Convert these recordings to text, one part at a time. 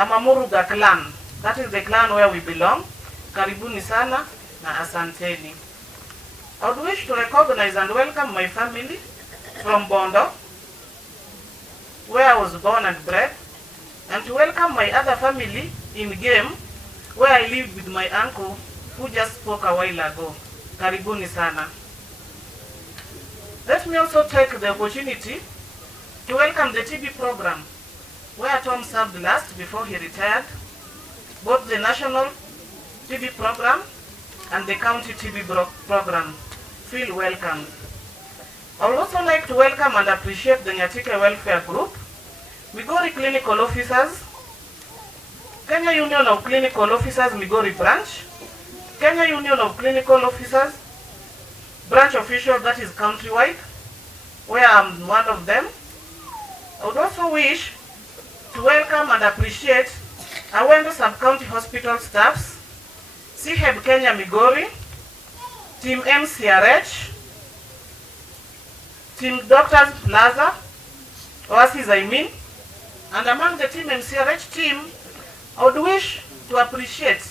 Amamuruga clan. That is the clan where we belong. Karibuni sana na asanteni. I would wish to recognize and welcome my family from Bondo, where I was born and bred, and to welcome my other family in Game, where I live with my uncle who just spoke a while ago. Karibuni sana. Let me also take the opportunity to welcome the TB program, where Tom served last before he retired, both the national TB program and the county TB program. Feel welcome. I would also like to welcome and appreciate the Nyatike Welfare Group, Migori Clinical Officers, Kenya Union of Clinical Officers Migori Branch, Kenya Union of Clinical Officers, branch officials that is countrywide, where I'm one of them. I would also wish to welcome and appreciate Awendo Sub-County Hospital staffs, CHEB Kenya Migori, Team MCRH, Team Doctors Plaza, Oasis and among the Team MCRH team, I would wish to appreciate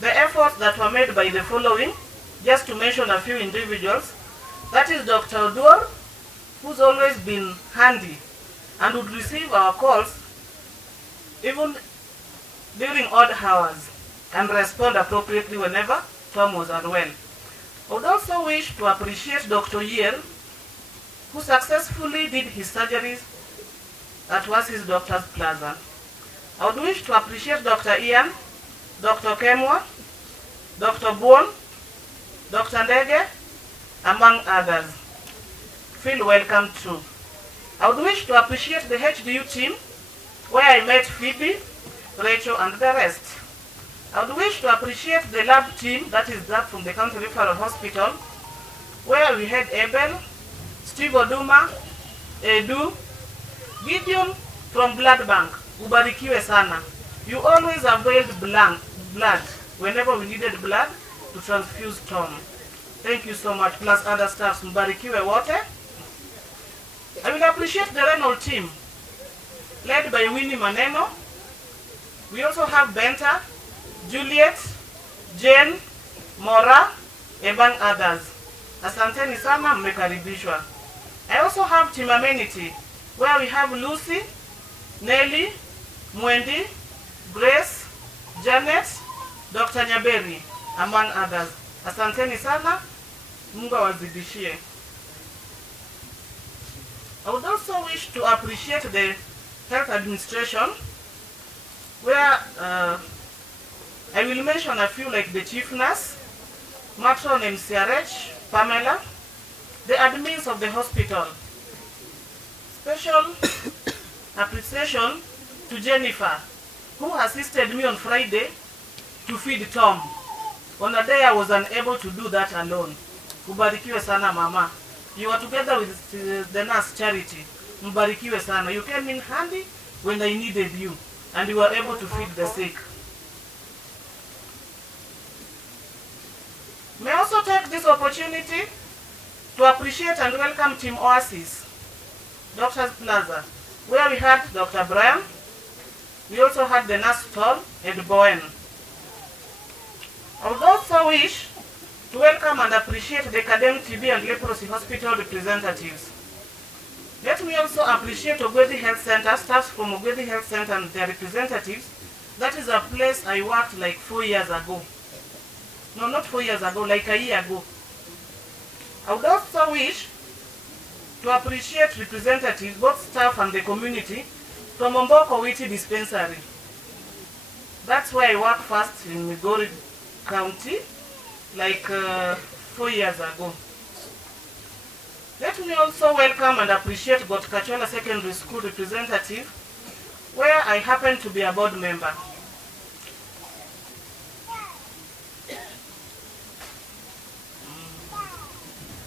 the efforts that were made by the following, just to mention a few individuals. That is Dr. Odur, who's always been handy and would receive our calls even during odd hours and respond appropriately whenever Tom was unwell. I would also wish to appreciate Dr. Yer, who successfully did his surgeries at Oasis Doctors Plaza. I would wish to appreciate Dr. Ian, Dr. Kemwa, Dr. Buon, Dr. Ndege, among others. Feel welcome too. I would wish to appreciate the HDU team, where I met Phoebe, Rachel, and the rest. I would wish to appreciate the lab team, that is that from the County Referral Hospital, where we had Abel, Steve Oduma, Edu, Gideon from Blood Bank. Ubarikiwe sana. You always availed blood whenever we needed blood to transfuse Tom. Thank you so much, plus other staffs. Mbarikiwe wote. I will appreciate the renal team, led by Winnie Maneno. We also have Benta, Juliet, Jane, Mora, among others. Asanteni sana, mmekaribishwa. I also have team amenity, where we have Lucy, Nelly, Mwendi, Grace, Janet, Dr. Nyaberi, among others. Asanteni sana, Mungu awazidishie. I would also wish to appreciate the health administration, where I will mention a few, like the chief nurse, matron MCRH, Pamela, the admins of the hospital. Special appreciation to Jennifer, who assisted me on Friday to feed Tom. On a day I was unable to do that alone. Mbarikiwe sana mama. You were together with the nurse Charity. Mbarikiwe sana. You came in handy when I needed you, and you were able to feed the sick. May I also take this opportunity to appreciate and welcome Team Oasis, Doctors Plaza, where we had Dr. Brian. We also had the nurse Tom and Bowen. I would also wish to welcome and appreciate the Kadem TB and Leprosy Hospital representatives. Let me also appreciate Ogwedi Health Center, staffs from Ogwedi Health Center and their representatives. That is a place I worked like 4 years ago. No, not 4 years ago, like a year ago. I would also wish to appreciate representatives, both staff and the community, from Omboko Witi Dispensary. That's where I worked first in Migori County, like 4 years ago. Let me also welcome and appreciate Gotkachola Secondary School representative, where I happen to be a board member.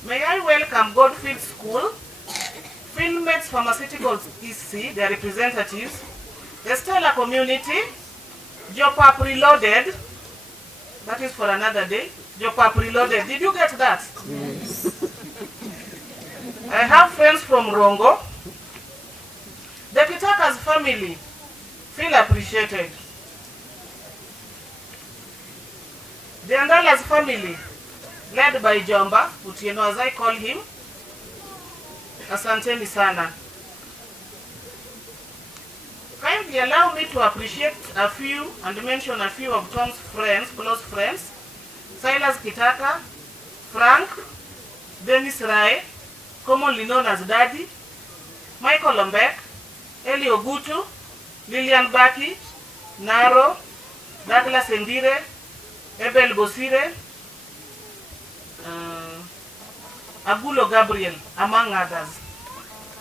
May I welcome Goldfield School, Filmmates Pharmaceuticals EC, their representatives, the Stella Community, Jopap Reloaded, that is for another day, Jopap Reloaded. Did you get that? Yes. I have friends from Rongo, the Kitakas family, feel appreciated. The Andala's family, led by Jomba Utieno, as I call him, asanteni sana. Kindly allow me to appreciate a few and mention a few of Tom's friends, close friends: Silas Kitaka, Frank, Dennis Rai, commonly known as Daddy, Michael Ombek, Eli Ogutu, Lillian Baki, Naro, Douglas Endire, Ebel Bosire, Agulo Gabriel, among others.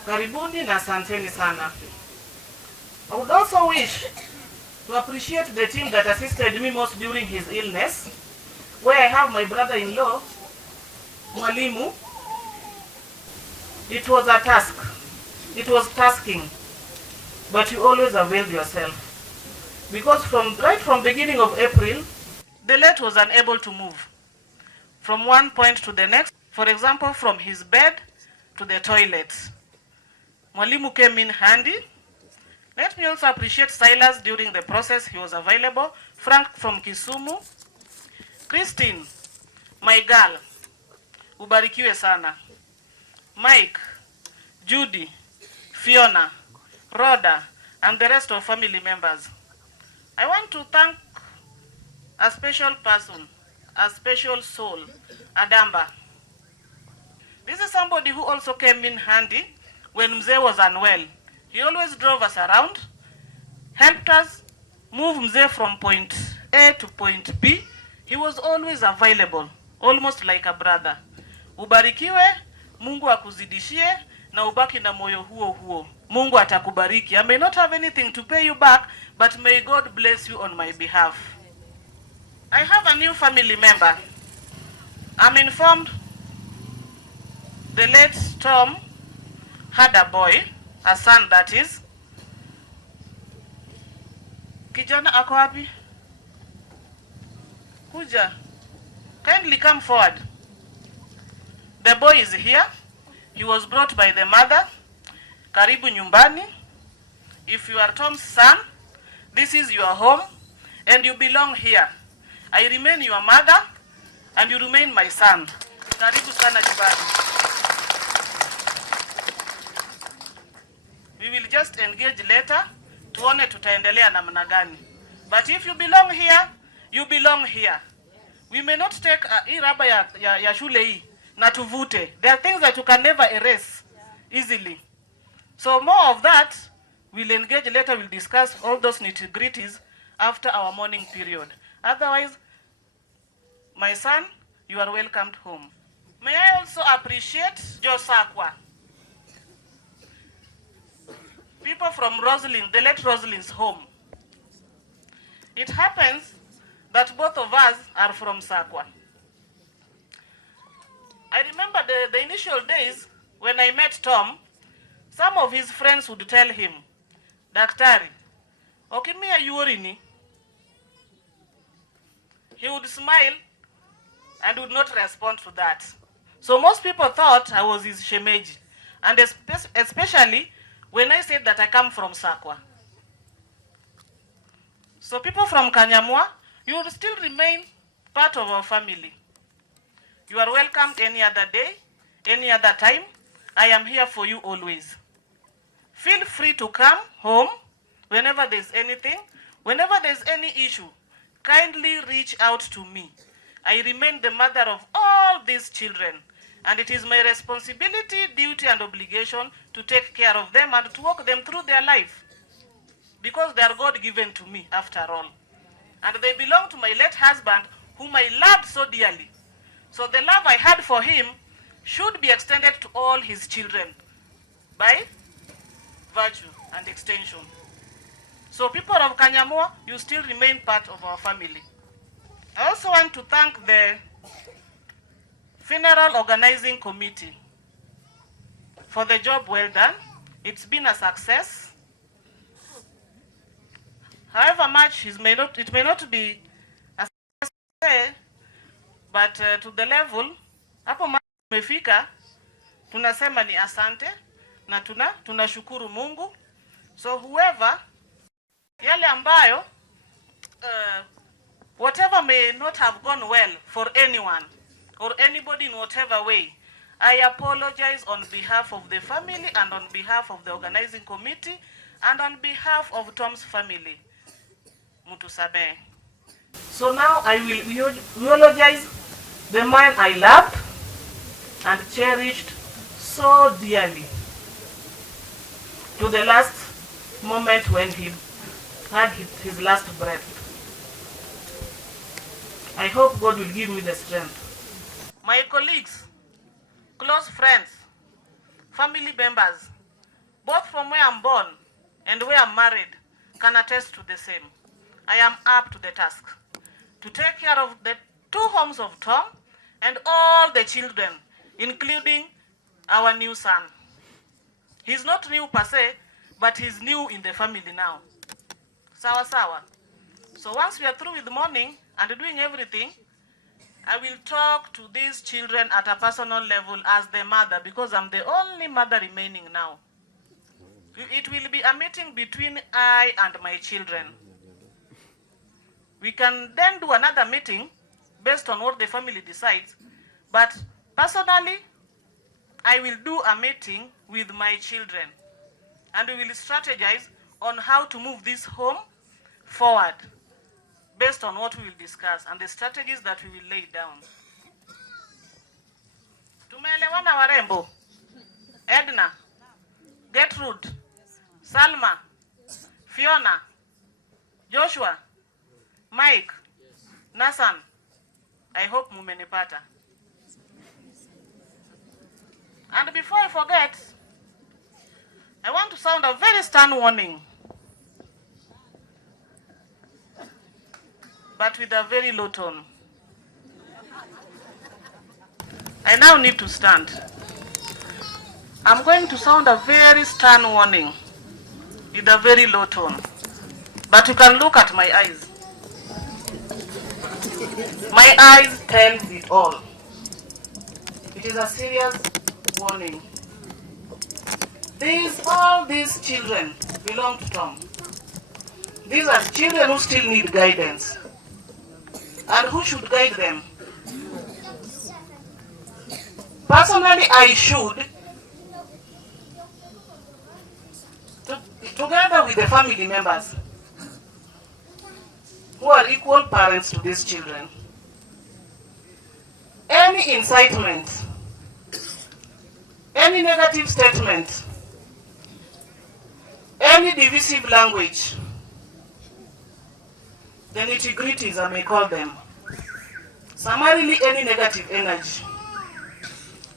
Karibuni na asanteni sana. I would also wish to appreciate the team that assisted me most during his illness, where I have my brother-in-law, Mwalimu. It was a task. It was tasking, but you always availed yourself. Because right from beginning of April, the late was unable to move from one point to the next. For example, from his bed to the toilet. Mwalimu came in handy. Let me also appreciate Silas during the process. He was available. Frank from Kisumu. Christine, my girl, ubarikiwe sana. Mike, Judy, Fiona, Rhoda, and the rest of family members. I want to thank a special person, a special soul, Adamba. This is somebody who also came in handy when Mzee was unwell. He always drove us around, helped us move Mzee from point A to point B. He was always available, almost like a brother. Ubarikiwe, Mungu akuzidishie, na ubaki na moyo huo huo. Mungu atakubariki. I may not have anything to pay you back, but may God bless you on my behalf. I have a new family member. I'm informed the late Tom had a boy, a son that is. Kijana ako wapi? Kuja. Kindly come forward. The boy is here. He was brought by the mother. Karibu nyumbani. If you are Tom's son, this is your home and you belong here. I remain your mother and you remain my son. Karibu sana nyumbani. We will just engage later, tuone tutaendelea namna gani. But if you belong here, you belong here. We may not take hii raba ya shule hii na tuvute. There are things that you can never erase easily. So more of that, we'll engage later, we'll discuss all those nitty-gritties after our morning period. Otherwise, my son, you are welcomed home. May I also appreciate Josakwa. People from Roslyn, the late Roslyn's home. It happens that both of us are from Sakwa. I remember the initial days when I met Tom, some of his friends would tell him, Daktari, okimia yuorini. He would smile and would not respond to that. So most people thought I was his shemeji, and especially when I said that I come from Sakwa. So people from Kanyamwa, you will still remain part of our family. You are welcome any other day, any other time. I am here for you always. Feel free to come home whenever there's anything. Whenever there's any issue, kindly reach out to me. I remain the mother of all these children, and it is my responsibility, duty, and obligation to take care of them and to walk them through their life, because they are God-given to me after all. And they belong to my late husband, whom I loved so dearly. So the love I had for him should be extended to all his children by virtue and extension. So people of Kanyamwa, you still remain part of our family. I also want to thank the Funeral Organizing Committee for the job well done. It's been a success. However much it may not be a success, but to the level hapo tumefika, tunasema ni asante na tunashukuru Mungu. So whoever Yale ambayo whatever may not have gone well for anyone or anybody in whatever way, I apologize on behalf of the family and on behalf of the organizing committee and on behalf of Tom's family. Mutusabe. So now I will eulogize the man I loved and cherished so dearly to the last moment when he had his last breath. I hope God will give me the strength. My colleagues, close friends, family members, both from where I'm born and where I'm married, can attest to the same. I am up to the task to take care of the 2 homes of Tom and all the children, including our new son. He's not new per se, but he's new in the family now. Sawa sawa. So once we are through with mourning and doing everything, I will talk to these children at a personal level as the mother, because I'm the only mother remaining now. It will be a meeting between I and my children. We can then do another meeting based on what the family decides, but personally, I will do a meeting with my children and we will strategize on how to move this home forward based on what we will discuss and the strategies that we will lay down. Tumeelewana warembo? Edna, Gertrude, Salma, Fiona, Joshua, Mike, Nathan, I hope mumenipata. And before I forget, I want to sound a very stern warning, but with a very low tone. I now need to stand. I'm going to sound a very stern warning with a very low tone, but you can look at my eyes. My eyes tell it all. It is a serious warning. All these children belong to Tom. These are children who still need guidance. And who should guide them? Personally, I should, together with the family members who are equal parents to these children. Any incitement, any negative statement, any divisive language, the nitty-gritties I may call them, summarily any negative energy,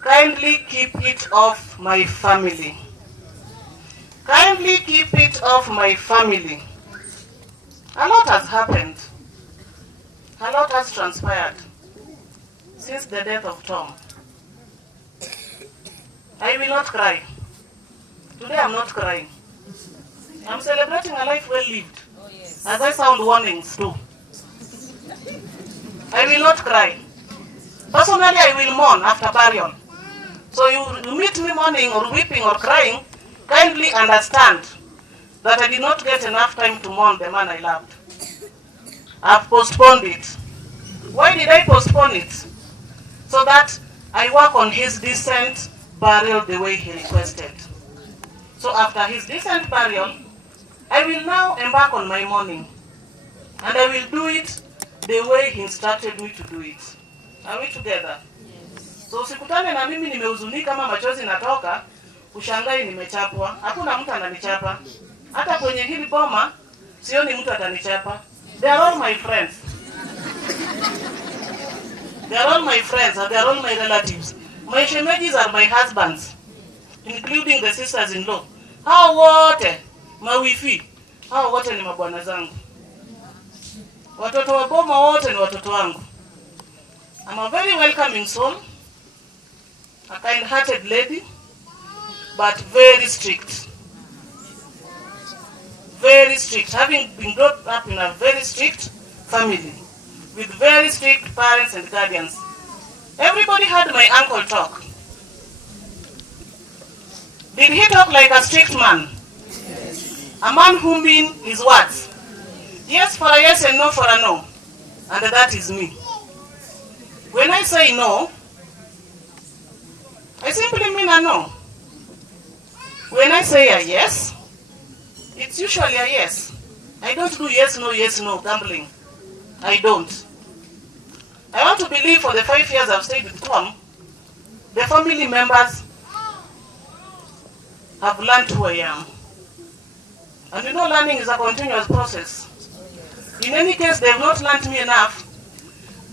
kindly keep it off my family. Kindly keep it off my family. A lot has happened. A lot has transpired since the death of Tom. I will not cry. Today I'm not crying. I'm celebrating a life well lived. As I sound warnings too. I will not cry. Personally, I will mourn after burial. So you meet me mourning or weeping or crying, kindly understand that I did not get enough time to mourn the man I loved. I've postponed it. Why did I postpone it? So that I work on his decent burial the way he requested. So after his decent burial, I will now embark on my mourning. And I will do it the way he instructed me to do it. Are we together? Yes. So usikutane na mimi nimehuzunika kama machozi natoka, ushangai nimechapwa. Hakuna mtu ananichapa. Hata kwenye hili boma, sioni mtu atanichapa. They are all my friends. They are all my friends and they are all my relatives. My shemejis are my husbands, including the sisters-in-law. Hao wote, mawifi, hao wote ni mabwana zangu. Watoto wa boma wote ni watoto wangu. I'm a very welcoming soul, a kind-hearted lady, but very strict. Very strict, having been brought up in a very strict family, with very strict parents and guardians. Everybody heard my uncle talk. Did he talk like a strict man? Yes. A man who means his words. Yes for a yes and no for a no. And that is me. When I say no, I simply mean a no. When I say a yes, it's usually a yes. I don't do yes, no gambling. I don't. I want to believe for the 5 years I've stayed with Tom, the family members have learned who I am. And you know, learning is a continuous process. In any case, they've not learned me enough.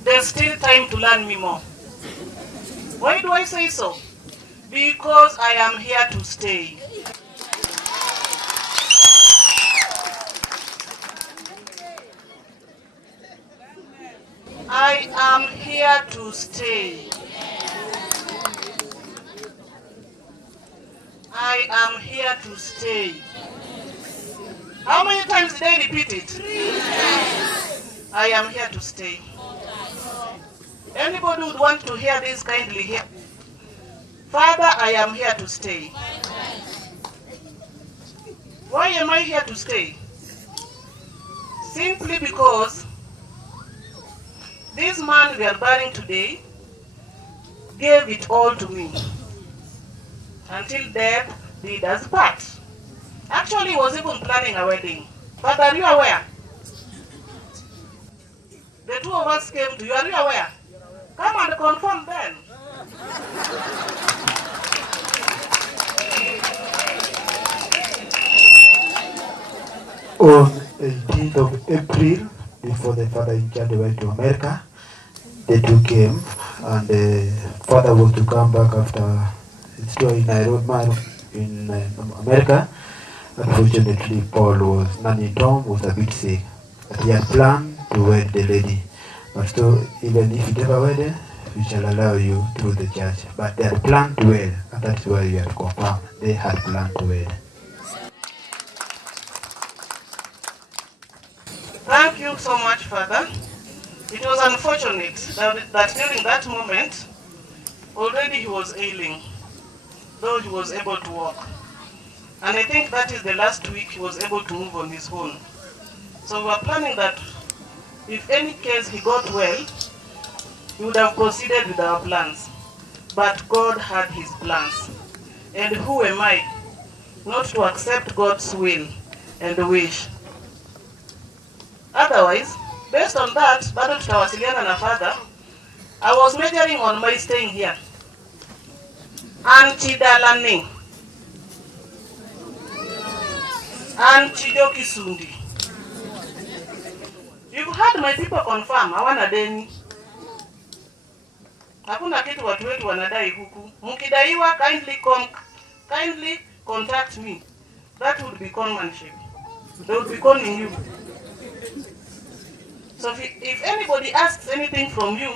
There's still time to learn me more. Why do I say so? Because I am here to stay. I am here to stay. I am here to stay. How many times did I repeat it? 3 times. I am here to stay. Anybody would want to hear this kindly hear. Father, I am here to stay. Why am I here to stay? Simply because this man we are burying today gave it all to me. Until death did us part. Actually, he was even planning a wedding. But are you aware? The two of us came to you. Are you aware? Come and confirm then. On 18th of April, before the father in charge went to America, the two came, and the father was to come back after his tour in Nairobi, in America. Unfortunately, Tom was a bit sick. But he had planned to wed the lady. But so, even if you never wedded, we shall allow you through the church. But they had planned to wed, and that's why you have confirmed. They had planned to wed. Thank you so much, Father. It was unfortunate that during that moment, already he was ailing, though he was able to walk. And I think that is the last week he was able to move on his own. So we were planning that if any case he got well, he would have proceeded with our plans. But God had his plans. And who am I not to accept God's will and wish? Otherwise, based on that, bado tutawasiliana na Father, I was measuring on my staying here. Anchidalani. Anchido Kisundi. You've heard my people confirm, hawana deni. Hakuna kitu watu wetu wanadai huku. Mkidaiwa, kindly contact me. That would be conmanship. They would be conning you. So if anybody asks anything from you,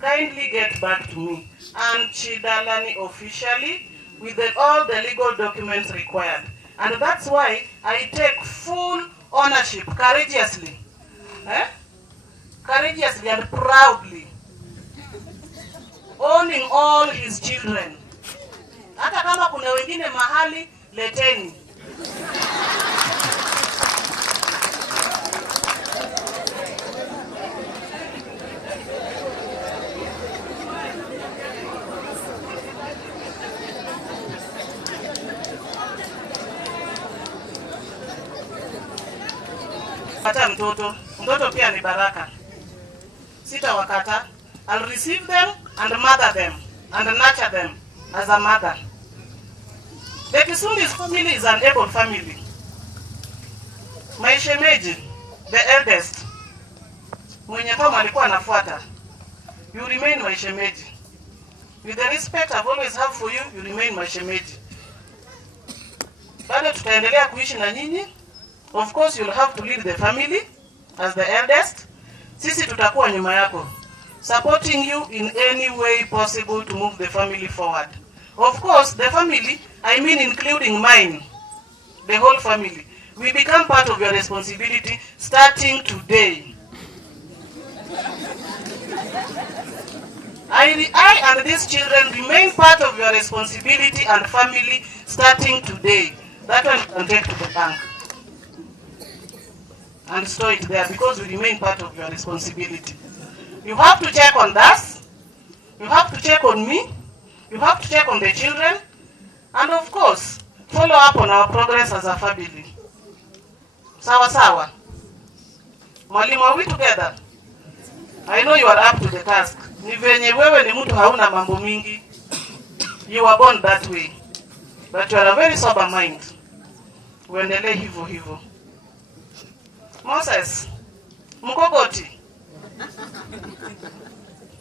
kindly get back to me. And Chidalani officially with all the legal documents required. And that's why I take full ownership, courageously. Courageously and proudly. Owning all his children. Hata kama kuna wengine mahali, leteni. Kata mtoto pia ni baraka. Sitawakata. I'll receive them and mother them and nurture them as a mother. The Kisundi's family is an able family. My shemeji, the eldest, mwenye Tom alikuwa anafuata, you remain my shemeji. With the respect I've always have for you, you remain my shemeji. Bado tutaendelea kuishi na nyinyi. Of course, you'll have to lead the family as the eldest. Sisi tutakuwa nyuma yako, supporting you in any way possible to move the family forward. Of course, the family, I mean including mine, the whole family, we become part of your responsibility starting today. I and these children remain part of your responsibility and family starting today. That one you can take to the bank. and store it there because we remain part of your responsibility. You have to check on us, you have to check on me, you have to check on the children, and of course, follow up on our progress as a family. Sawa sawa. Mwalimu, are we together? I know you are up to the task. Ni venye wewe ni mtu hauna mambo mingi. You were born that way. But you are a very sober mind. Uendelee hivyo hivyo. Moses, Mkogoti.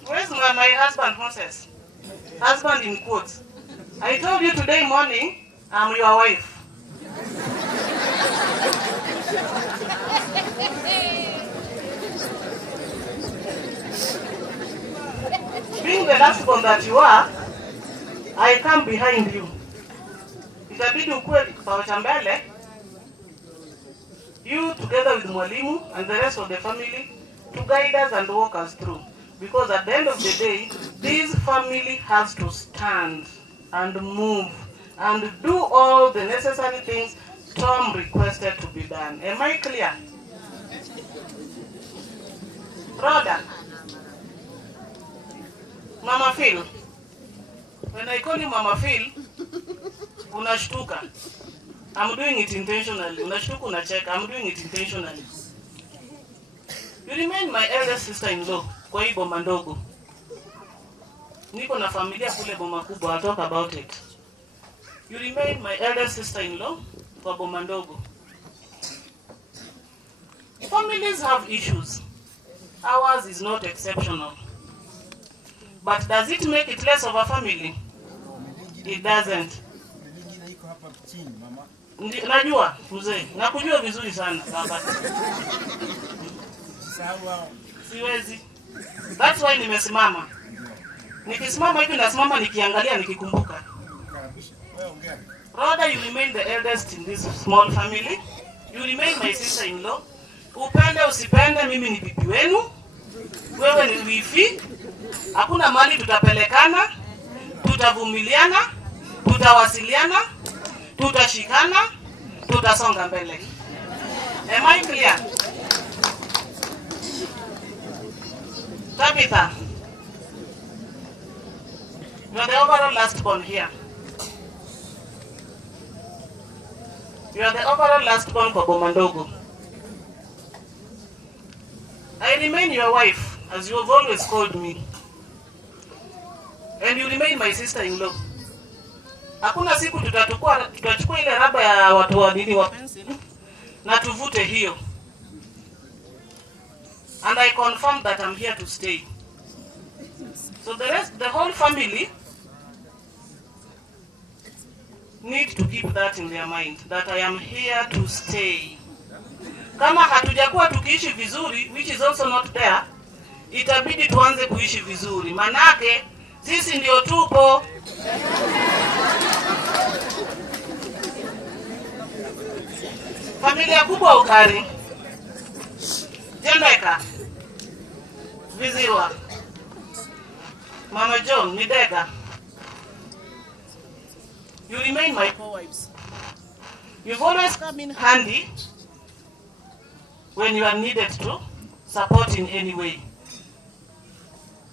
Where's my husband, Moses? Husband in quotes. I told you today morning, I'm your wife. Being the last born that you are, I come behind you. Itabidi ukue kipao cha mbele. You together with mwalimu and the rest of the family to guide us and walk us through. Because at the end of the day, this family has to stand and move and do all the necessary things Tom requested to be done. Am I clear? Brother, Mama Phil, when I call you Mama Phil, unashtuka. I'm doing it intentionally. Unashtuka, unacheka. I'm doing it intentionally. You remain my eldest sister-in-law kwa hii boma ndogo. Niko na familia kule boma kubwa. I'll talk about it. You remain my eldest sister-in-law kwa boma ndogo. Families have issues. Ours is not exceptional. But does it make it less of a family? It doesn't. Najua mzee, nakujua vizuri sana baba. Siwezi. That's why nimesimama. Nikisimama hivi nasimama nikiangalia nikikumbuka. Brother, you remain the eldest in this small family. You remain my sister-in-law. Upende usipende, mimi ni bibi wenu. Wewe ni wifi. Hakuna mali tutapelekana, tutavumiliana, tutawasiliana, tutashikana, tutasonga mbele. Am I clear? Tabitha, you are the overall last born here. You are the overall last born kwa boma ndogo. I remain your wife, as you have always called me. And you remain my sister-in-law. Hakuna siku tutachukua ile raba ya watu wa dini wa pencil na tuvute hiyo. And I confirm that I'm here to stay. So the whole family need to keep that in their mind, that I am here to stay. Kama hatujakuwa tukiishi vizuri, which is also not there, itabidi tuanze kuishi vizuri. Manake sisi ndio tupo. Familia kubwa Ukari. Jendeka. Vizirwa. Mama John, Mideka. You remain my co-wives. You've always come in handy when you are needed to support in any way.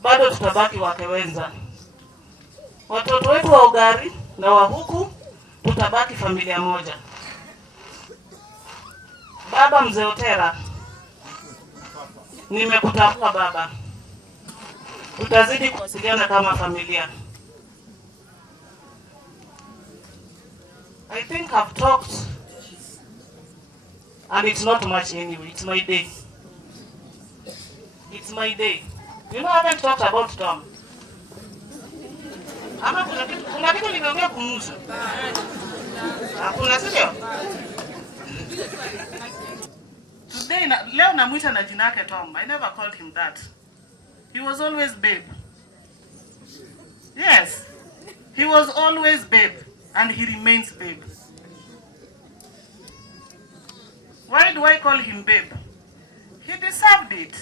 Bado tutabaki wake wenza. Watoto wetu wa Ugari na wa huku tutabaki familia moja. Baba mzee Otera, nimekutambua baba. Tutazidi kuwasiliana kama familia. I think I've talked and it's not much anyway. It's my day. It's my day. You know, I haven't talked about Tom. Ama kuna kitu nimeongea kumhusu. Hakuna sio? Today leo namuita na jina yake Tom. I never called him that. He was always babe. Yes. He was always babe and he remains babe. Why do I call him babe? He deserved it.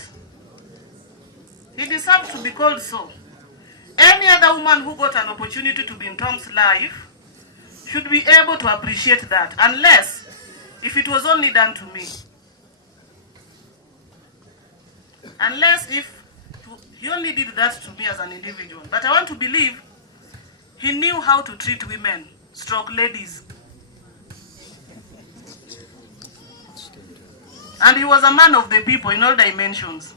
He deserves to be called so. Any other woman who got an opportunity to be in Tom's life should be able to appreciate that, unless if it was only done to me. Unless if he only did that to me as an individual. But I want to believe he knew how to treat women, stroke ladies. And he was a man of the people in all dimensions.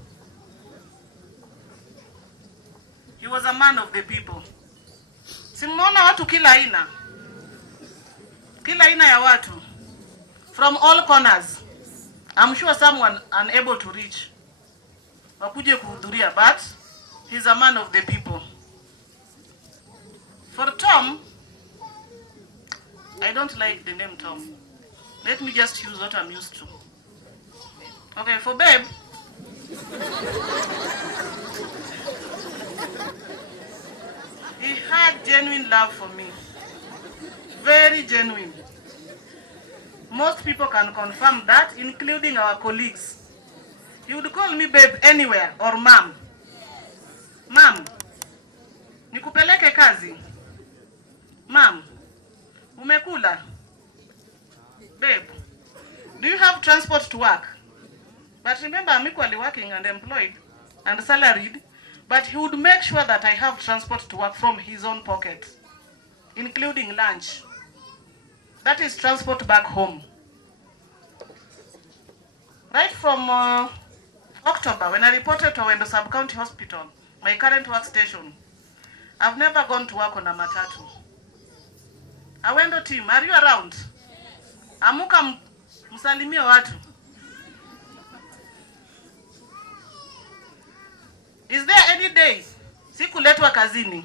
He was a man of the people. Simona watu kila aina. Kila aina ya watu. From all corners. I'm sure someone unable to reach. Wakuje kuhudhuria, but he's a man of the people. For Tom, I don't like the name Tom. Let me just use what I'm used to. Okay, for Babe, he had genuine love for me. Very genuine. Most people can confirm that, including our colleagues. He would call me babe anywhere, or mom. Mom, nikupeleke kazi. Mom, umekula? Babe, do you have transport to work? But remember, I'm equally working and employed and salaried, but he would make sure that I have transport to work from his own pocket, including lunch. That is transport back home. Right from October, when I reported to Wendo Sub-County Hospital, my current workstation, I've never gone to work on a matatu. Awendo team, are you around? Amuka msalimie watu. Is there any day sikuletwa kazini?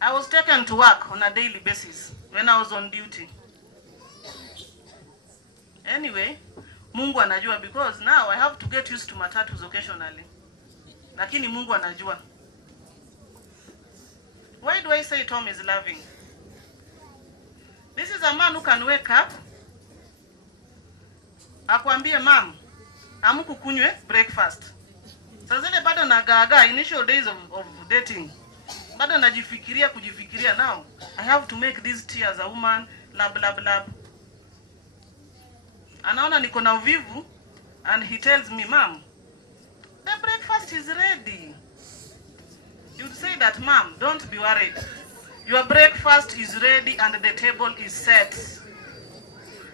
I was taken to work on a daily basis when I was on duty. Anyway, Mungu anajua, because now I have to get used to matatus occasionally. Lakini Mungu anajua. Why do I say Tom is loving? This is a man who can wake up, akwambie mom, amukukunywe breakfast. Sasa zile bado nagaga initial days of dating. Bado kujifikiria now. I have to make this tea as a woman, blah blah blah. Anaona niko na uvivu and he tells me, mom, the breakfast is ready. You'd say that, mom, don't be worried. Your breakfast is ready and the table is set.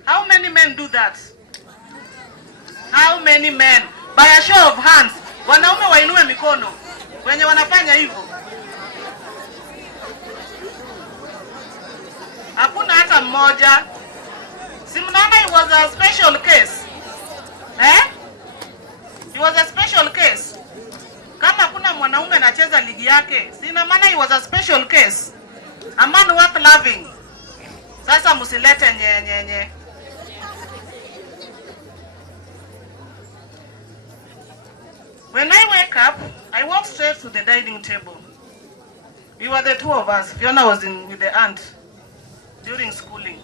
How many men do that? How many men? By a show of hands. Wanaume wainue mikono wenye wanafanya hivyo. Hakuna hata mmoja. Si mnaona he was a special case? He was a special case. Kama kuna mwanaume anacheza ligi yake, sina maana he was a special case. A man worth loving. Sasa msilete nyenyenye. When I wake up, I walk straight to the dining table. We were the two of us. Fiona was with the aunt during schooling.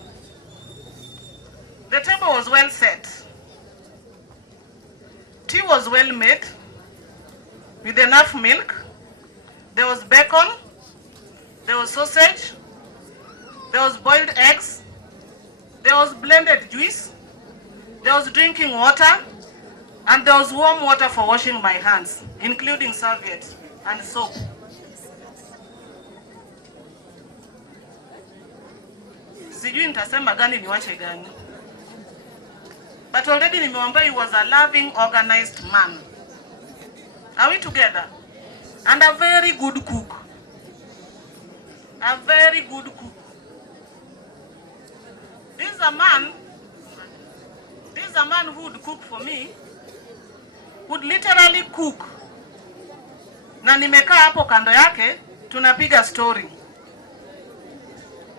The table was well set. Tea was well made with enough milk. There was bacon. There was sausage. There was boiled eggs. There was blended juice. There was drinking water. And there was warm water for washing my hands, including serviette and soap. Sijui nitasema gani niwache gani. But already nimewambia he was a loving, organized man. Are we together? And a very good cook. A very good cook. This is a man who would cook for me. Would literally cook. Na nimekaa hapo kando yake, tunapiga story.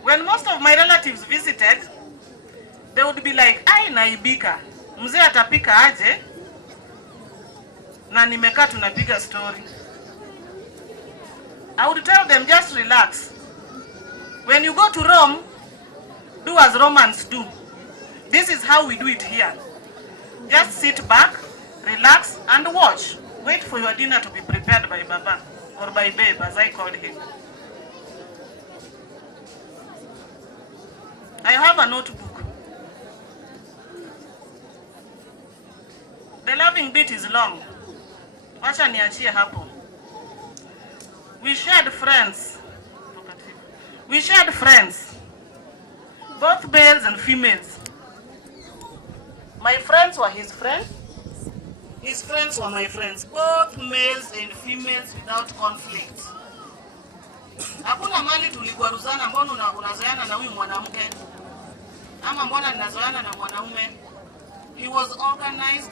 When most of my relatives visited, they would be like, ai naibika. Mzee atapika aje? Na nimekaa tunapiga story. I would tell them, just relax. When you go to Rome, do as Romans do. This is how we do it here. Just sit back, relax and watch. Wait for your dinner to be prepared by Baba, or by Babe as I called him. I have a notebook. The loving bit is long. Wacha niachie hapo. We shared friends. We shared friends, both males and females. My friends were his friends. His friends were my friends, both males and females without conflict. Hakuna mali tuligwaruzana mbona unazoeana na huyu mwanamke ama mbona ninazoeana na mwanaume. He was organized,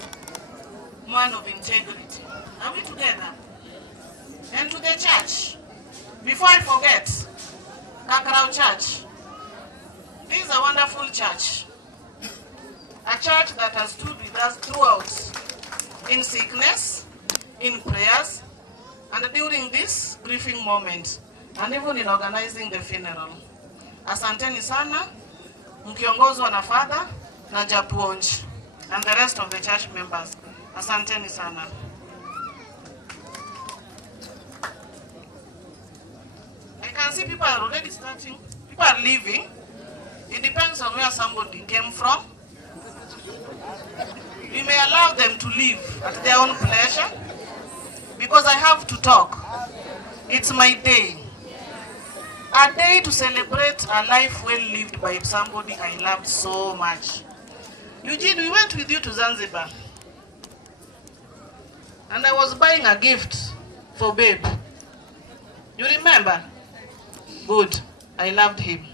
man of integrity. Are we together? And to the church, before I forget, Kakarao Church. This is a wonderful church. A church that has stood with us throughout, in sickness, in prayers, and during this grieving moment, and even in organizing the funeral. Asanteni sana, mkiongozwa na Father na Japuonj, and the rest of the church members. Asanteni sana. I can see people are already starting. People are leaving. It depends on where somebody came from. We may allow them to leave at their own pleasure, because I have to talk. It's my day. A day to celebrate a life well lived by somebody I loved so much. Eugene, we went with you to Zanzibar. And I was buying a gift for babe. You remember? Good. I loved him.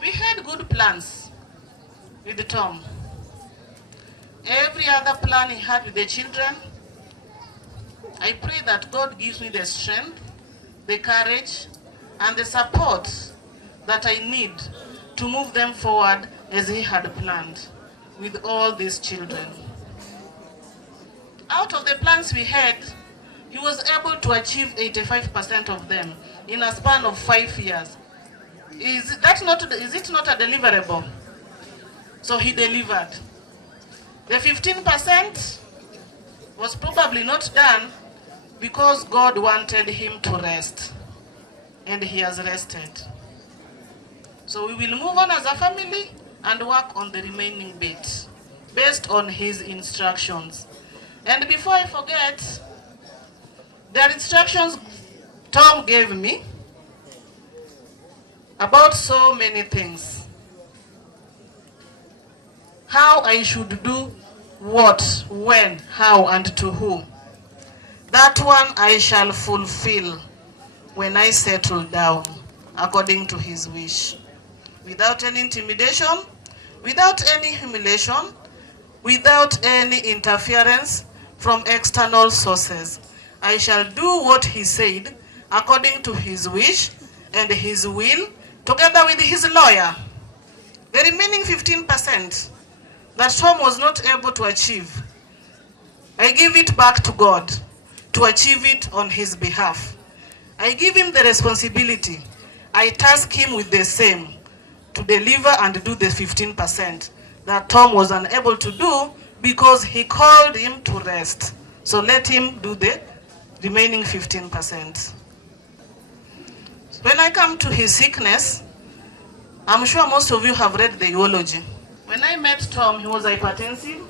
We had good plans with Tom. Every other plan he had with the children, I pray that God gives me the strength, the courage, and the support that I need to move them forward as he had planned with all these children. Out of the plans we had, he was able to achieve 85% of them in a span of 5 years. Is it not a deliverable? So he delivered. The 15% was probably not done because God wanted him to rest. And he has rested. So we will move on as a family and work on the remaining bit based on his instructions. And before I forget, there are instructions Tom gave me about so many things. How I should do what, when, how, and to whom. That one I shall fulfill when I settle down, according to his wish. Without any intimidation, without any humiliation, without any interference from external sources. I shall do what he said, according to his wish and his will, together with his lawyer. The remaining 15% that Tom was not able to achieve, I give it back to God to achieve it on his behalf. I give him the responsibility. I task him with the same to deliver and do the 15% that Tom was unable to do because he called him to rest. So let him do the remaining 15%. When I come to his sickness, I'm sure most of you have read the eulogy. When I met Tom, he was hypertensive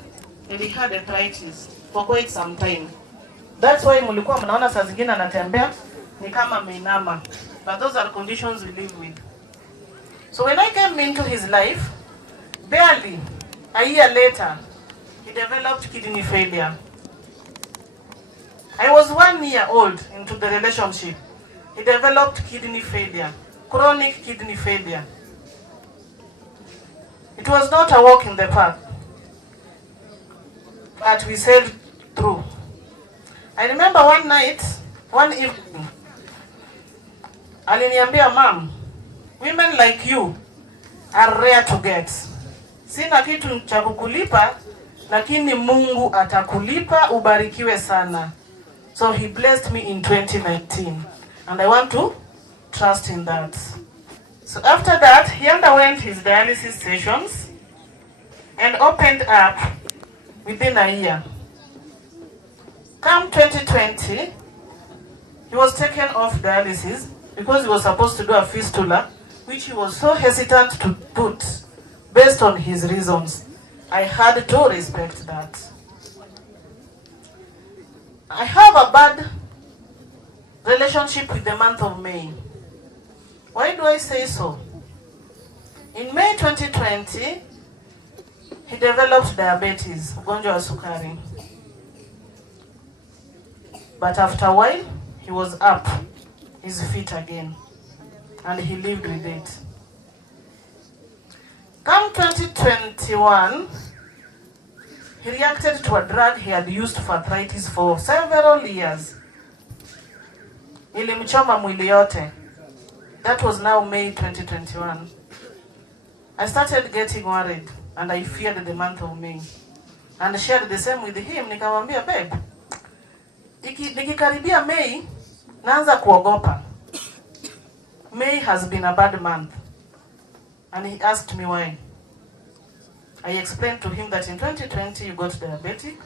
and he had arthritis for quite some time. That's why mulikuwa mnaona saa zingine anatembea ni kama ameinama. But those are conditions we live with. So when I came into his life, barely a year later, he developed kidney failure. I was 1 year old into the relationship. He developed kidney failure, chronic kidney failure. It was not a walk in the park, but we sailed through. I remember one evening, aliniambia, "Mom, women like you are rare to get. Sina kitu cha kukulipa, lakini Mungu atakulipa, ubarikiwe sana." So he blessed me in 2019, and I want to trust in that. So after that, he underwent his dialysis sessions and opened up within a year. Come 2020, he was taken off dialysis because he was supposed to do a fistula which he was so hesitant to put based on his reasons. I had to respect that. I have a bad relationship with the month of May. Why do I say so? In May 2020, he developed diabetes, ugonjwa wa sukari. But after a while, he was up his feet again, and he lived with it. Come 2021, he reacted to a drug he had used for arthritis for several years. Ilimchoma mwili yote. That was now May 2021. I started getting worried, and I feared the month of May. And shared the same with him. Nikamwambia, babe, nikikaribia May, naanza kuogopa. May has been a bad month. And he asked me why. I explained to him that in 2020 you got diabetic.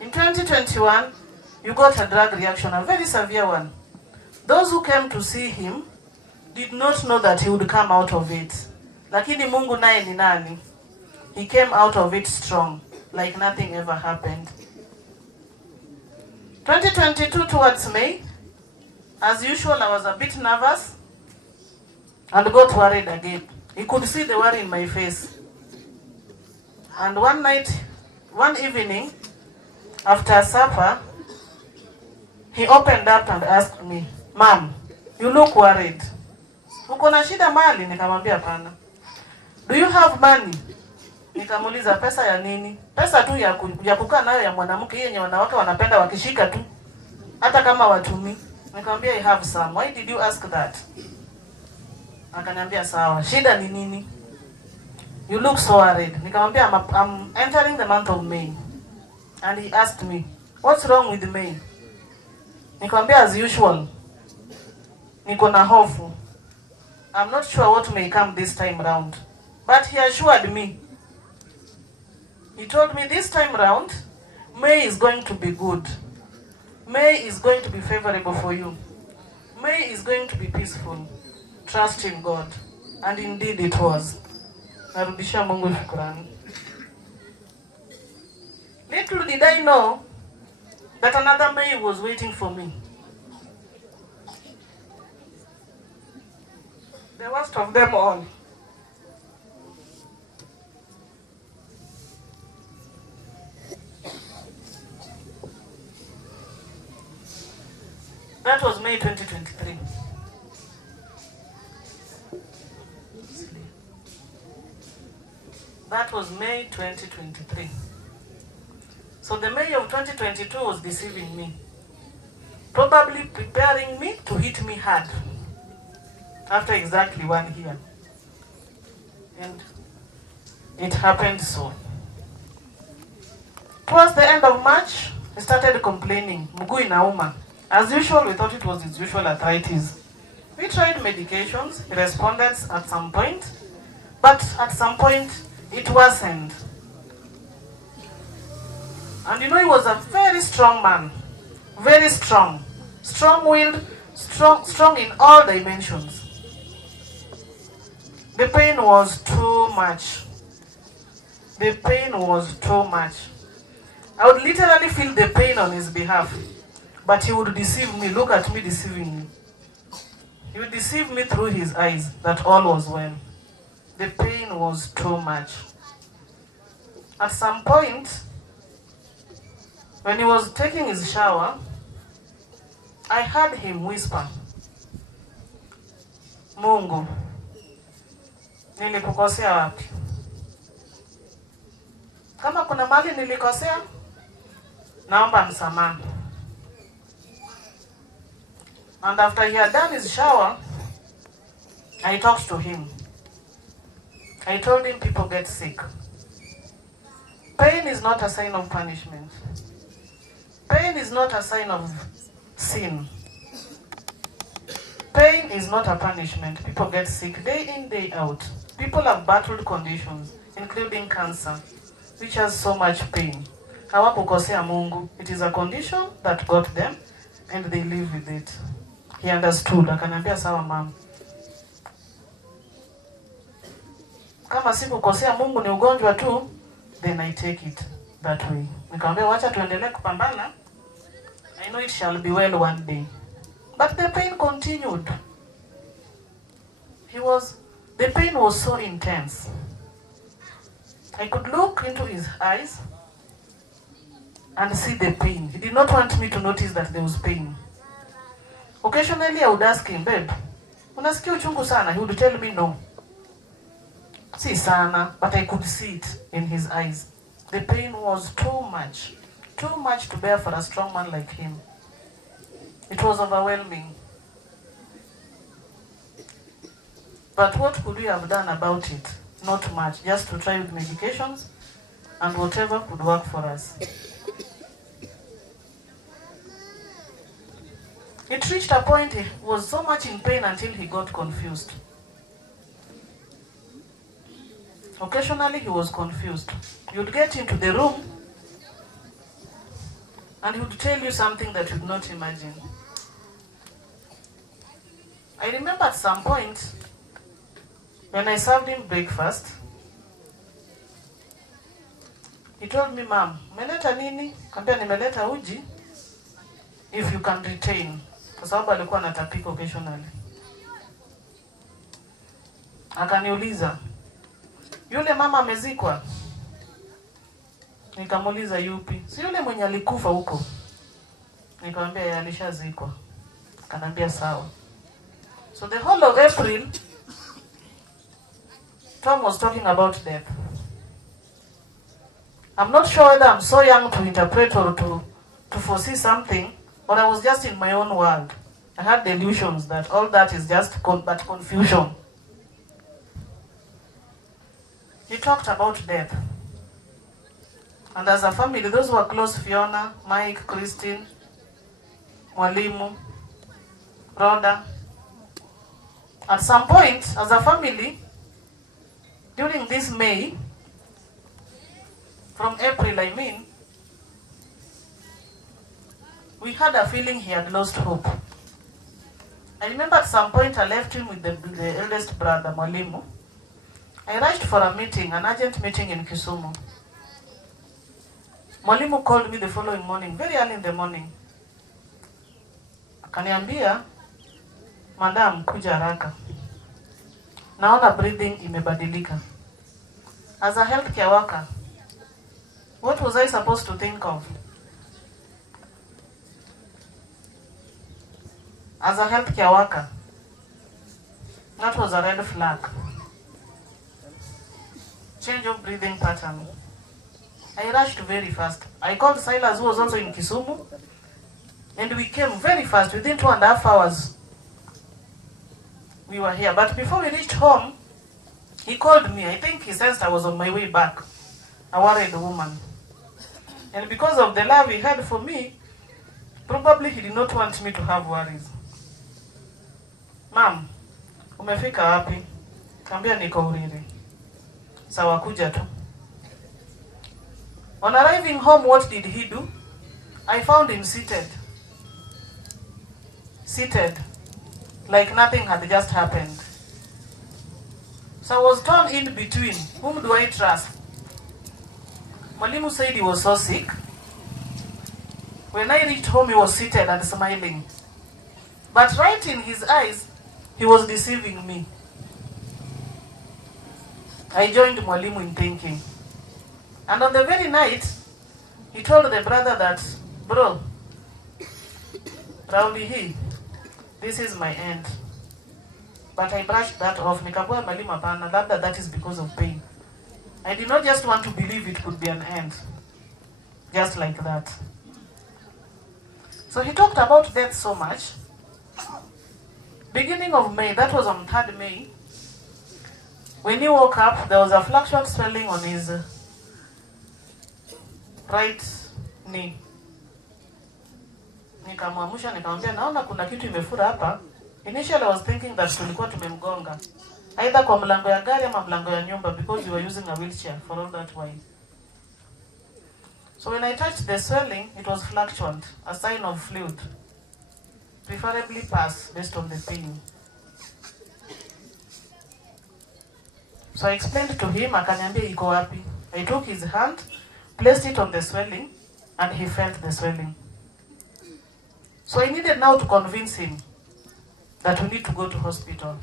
In 2021, you got a drug reaction, a very severe one. Those who came to see him did not know that he would come out of it. Lakini Mungu naye ni nani? He came out of it strong, like nothing ever happened. 2022 towards May, as usual, I was a bit nervous and got worried again. He could see the worry in my face. And one evening, after supper, he opened up and asked me, Mom, you look worried. Uko na shida mali? Nikamwambia hapana. Do you have money? Nikamuuliza pesa ya nini? Pesa tu ya kukaa nayo ya mwanamke yenye wanawake wanapenda wakishika tu. Hata kama watumi. Nikamwambia I have some. Why did you ask that? Akaniambia sawa. Shida ni nini? You look so worried. Nikamwambia I'm entering the month of May. And he asked me, what's wrong with May? Nikamwambia as usual. Niko na hofu. I'm not sure what may come this time round. But he assured me. He told me this time round, May is going to be good. May is going to be favorable for you. May is going to be peaceful. Trust in God. And indeed it was. Narudisha Mungu shukrani. Little did I know that another May was waiting for me. The worst of them all. That was May 2023. That was May 2023. So the May of 2022 was deceiving me. Probably preparing me to hit me hard. After exactly 1 year. And it happened so. Towards the end of March, he started complaining. Mguu inauma. As usual, we thought it was his usual arthritis. We tried medications, he responded at some point, but at some point, it worsened. And you know, he was a very strong man. Very strong. Strong-willed, strong in all dimensions. The pain was too much. The pain was too much. I would literally feel the pain on his behalf. But he would deceive me. Look at me deceiving me. He would deceive me through his eyes that all was well. The pain was too much. At some point, when he was taking his shower, I heard him whisper, Mungu, nilikukosea wapi? Kama kuna mali nilikosea, naomba msamaha. And after he had done his shower, I talked to him. I told him people get sick. Pain is not a sign of punishment. Pain is not a sign of sin. Pain is not a punishment. People get sick day in, day out. People have battled conditions, including cancer, which has so much pain. Hawakukosea Mungu. It is a condition that got them, and they live with it. He understood. Akaniambia sawa mama. kama sikukosea Mungu ni ugonjwa tu, then I take it that way. Nikamwambia wacha tuendelee kupambana. I know it shall be well one day. But the pain continued. The pain was so intense. I could look into his eyes and see the pain. He did not want me to notice that there was pain. Occasionally I would ask him, babe, unasikia uchungu sana? He would tell me no. Si sana, but I could see it in his eyes. The pain was too much to bear for a strong man like him. It was overwhelming. But what could we have done about it? Not much, just to try with medications and whatever could work for us. It reached a point he was so much in pain until he got confused. Occasionally he was confused. He would get into the room and he would tell you something that you would not imagine. I remember at some point when I served him breakfast, he told me, Mom, umeleta nini? Kambia nimeleta uji, if you can retain. Kwa sababu alikuwa anatapika occasionally. Akaniuliza, yule mama amezikwa? Nikamuuliza yupi? Si yule mwenye alikufa huko? Nikamwambia yeye alishazikwa. Akanambia sawa. So the whole of April, Tom was talking about death. I'm not sure whether I'm so young to interpret or to foresee something, or I was just in my own world. I had delusions that all that is just but confusion. He talked about death. And as a family, those who were close, Fiona, Mike, Christine, Mwalimu, Rhoda. At some point, as a family, during this May, from April I mean, we had a feeling he had lost hope. I remember at some point I left him with the eldest brother, Mwalimu. I rushed for a meeting, an urgent meeting in Kisumu. Mwalimu called me the following morning, very early in the morning. Akaniambia, Madam, kuja haraka. Naona breathing imebadilika. As a healthcare worker, what was I supposed to think of? As a healthcare worker, that was a red flag. Change of breathing pattern. I rushed very fast. I called Silas, who was also in Kisumu, and we came very fast. Within 2.5 hours, we were here. But before we reached home, he called me. I think he sensed I was on my way back, a worried woman. And because of the love he had for me, probably he did not want me to have worries. Mom, umefika wapi? Kambia niko Uriri. Sawa kuja tu. On arriving home, what did he do? I found him seated. Seated. Like nothing had just happened. So I was torn in between. Whom do I trust? Mwalimu said he was so sick. When I reached home, he was seated and smiling. But right in his eyes, he was deceiving me. I joined Mwalimu in thinking. And on the very night, he told the brother that, bro, Raundi, this is my end. But I brushed that off. Nikabua Mwalimu hapana, that is because of pain. I did not just want to believe it could be an end. Just like that. So he talked about death so much. Beginning of May, that was on 3rd May, when he woke up, there was a fluctuant swelling on his right knee. Nikamwamsha nikamwambia naona kuna kitu imefura hapa. Initially I was thinking that tulikuwa tumemgonga either kwa mlango ya gari ama mlango ya nyumba, because we were using a wheelchair for all that while. So when I touched the swelling, it was fluctuant, a sign of fluid, preferably pus based on the pain. So I explained to him, akaniambia iko wapi. I took his hand, placed it on the swelling, and he felt the swelling. So I needed now to convince him that we need to go to hospital.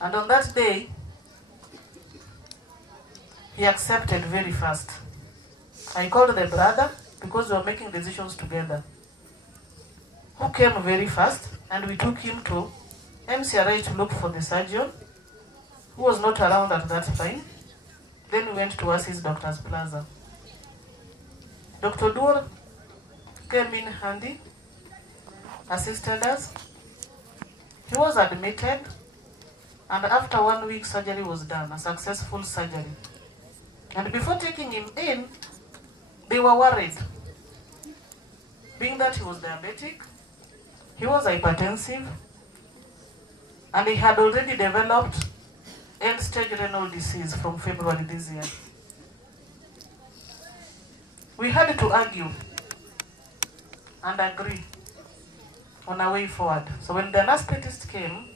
And on that day, he accepted very fast. I called the brother, because we were making decisions together, who came very fast, and we took him to MCRI to look for the surgeon, who was not around at that time. Then we went to Oasis Doctor's Plaza. Dr. Dur came in handy, assisted us. He was admitted, and after 1 week, surgery was done, a successful surgery. And before taking him in, they were worried, being that he was diabetic, he was hypertensive, and he had already developed end-stage renal disease from February this year. We had to argue and agree on a way forward. So when the anesthetist came,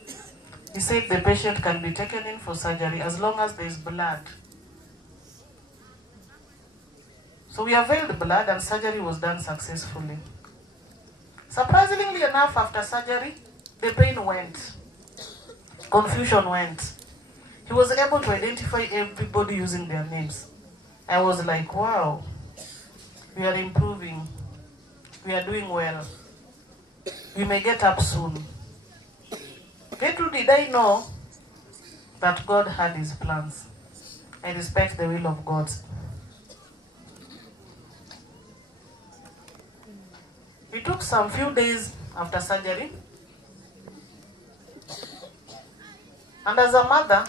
he said the patient can be taken in for surgery as long as there is blood. So we availed blood and surgery was done successfully. Surprisingly enough, after surgery, the pain went. Confusion went. He was able to identify everybody using their names. I was like, wow, we are improving. We are doing well. We may get up soon. Little did I know that God had his plans. I respect the will of God. We took some few days after surgery. And as a mother,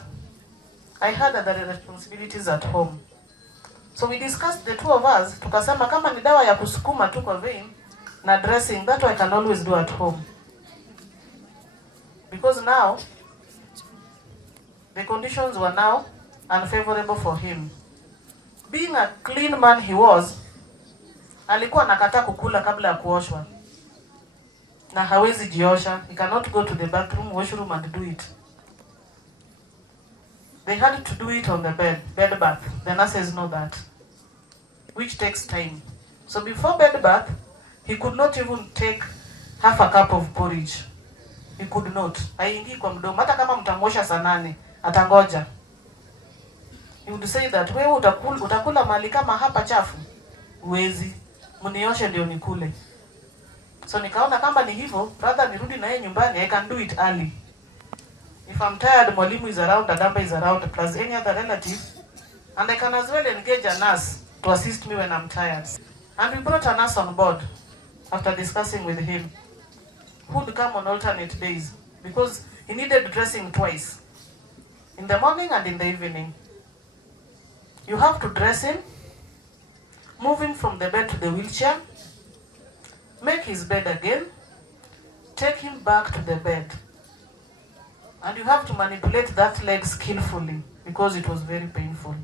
I had other responsibilities at home. So we discussed, the two of us, tukasema kama ni dawa ya kusukuma tu kwa vein na dressing, that I can always do at home. Because now, the conditions were now unfavorable for him. Being a clean man he was, alikuwa anakataa kukula kabla ya kuoshwa. Na hawezi jiosha. He cannot go to the bathroom, washroom and do it. They had to do it on the bed bath. The nurses know that, which takes time. So before bed bath, he could not even take half a cup of porridge. He could not. Haingii kwa mdomo. Hata kama mtamwosha saa 8, atangoja. He would say that, wewe utakula mali kama hapa chafu? Uwezi. Mnioshe ndio nikule. So nikaona kama ni hivyo, rather nirudi na yeye nyumbani, I can do it early. If I'm tired, mwalimu is around, Adamba is around, plus any other relative, and I can as well engage a nurse to assist me when I'm tired. And we brought a nurse on board after discussing with him, who would come on alternate days, because he needed dressing twice, in the morning and in the evening. You have to dress him, move him from the bed to the wheelchair, make his bed again, take him back to the bed. And you have to manipulate that leg skillfully because it was very painful.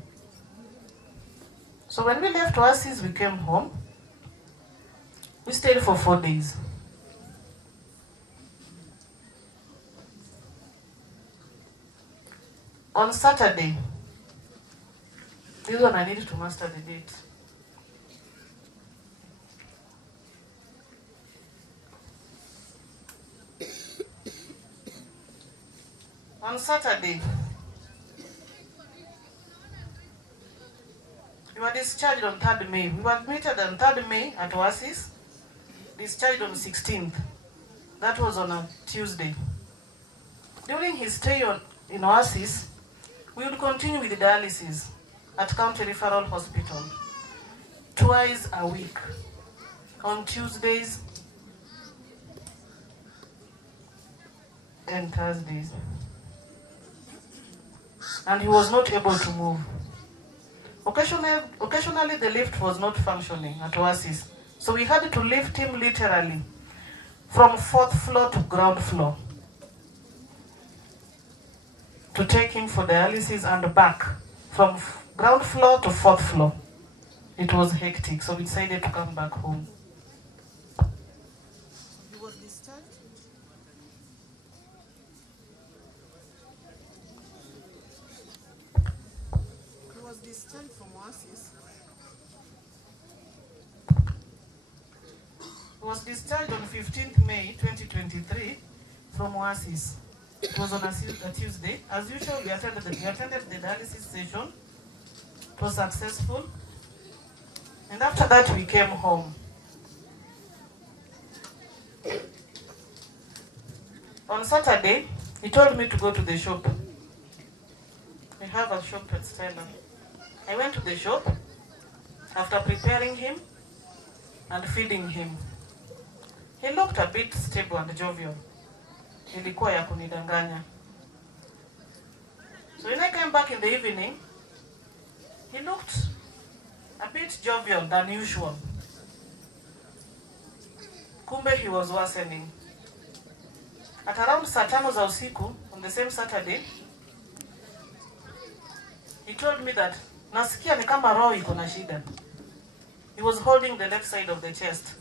So when we left Oasis, we came home. We stayed for 4 days. On Saturday, this one I needed to master the date. On Saturday, we were discharged on 3rd May. We were admitted on 3rd May at Oasis, discharged on 16th. That was on a Tuesday. During his stay in Oasis, we would continue with dialysis at County Referral Hospital twice a week, on Tuesdays and Thursdays. And he was not able to move. Occasionally the lift was not functioning at Oasis, so we had to lift him literally from 4th floor to ground floor to take him for dialysis and back from ground floor to 4th floor. It was hectic, so we decided to come back home. He was discharged. discharged from Oasis. He was discharged on 15th May 2023 from Oasis. It was on a Tuesday. As usual, we attended the dialysis session. It was successful. And after that, we came home. On Saturday, he told me to go to the shop. We have a shop at Stella. I went to the shop after preparing him and feeding him. He looked a bit stable and jovial. Ilikuwa ya kunidanganya. So when I came back in the evening, he looked a bit jovial than usual. Kumbe he was worsening. At around saa 5 za usiku on the same Saturday, he told me that nasikia ni kama roho iko na shida. He was holding the left side of the chest.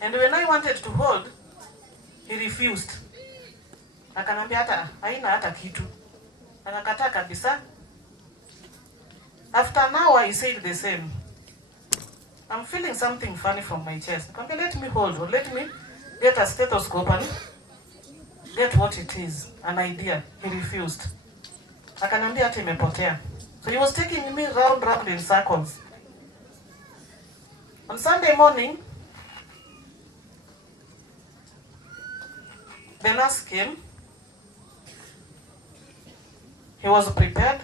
And when I wanted to hold, he refused. Akanambia hata haina hata kitu. Anakataa kabisa. After an hour he said the same. I'm feeling something funny from my chest. Akamwambia let me hold or let me get a stethoscope and get what it is, an idea. He refused. Akanambia hata imepotea. So he was taking me round in circles. On Sunday morning, the nurse came. He was prepared.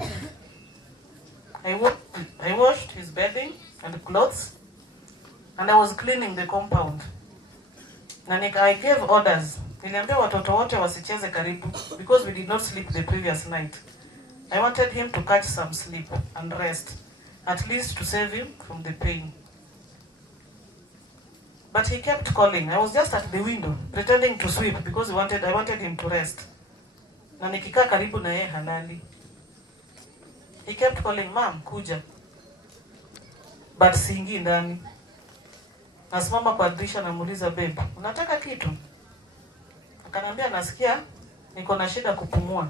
I washed his bedding and clothes, and I was cleaning the compound. Na I gave orders. Niliambia watoto wote wasicheze karibu because we did not sleep the previous night. I wanted him to catch some sleep and rest, at least to save him from the pain. But he kept calling. I was just at the window pretending to sweep because I wanted him to rest. Na nikikaa karibu na yeye halali. He kept calling, "Mom, kuja." But siingi ndani. Nasimama kwa dirisha namuuliza, "Babe, unataka kitu?" Akanambia nasikia niko na shida kupumua.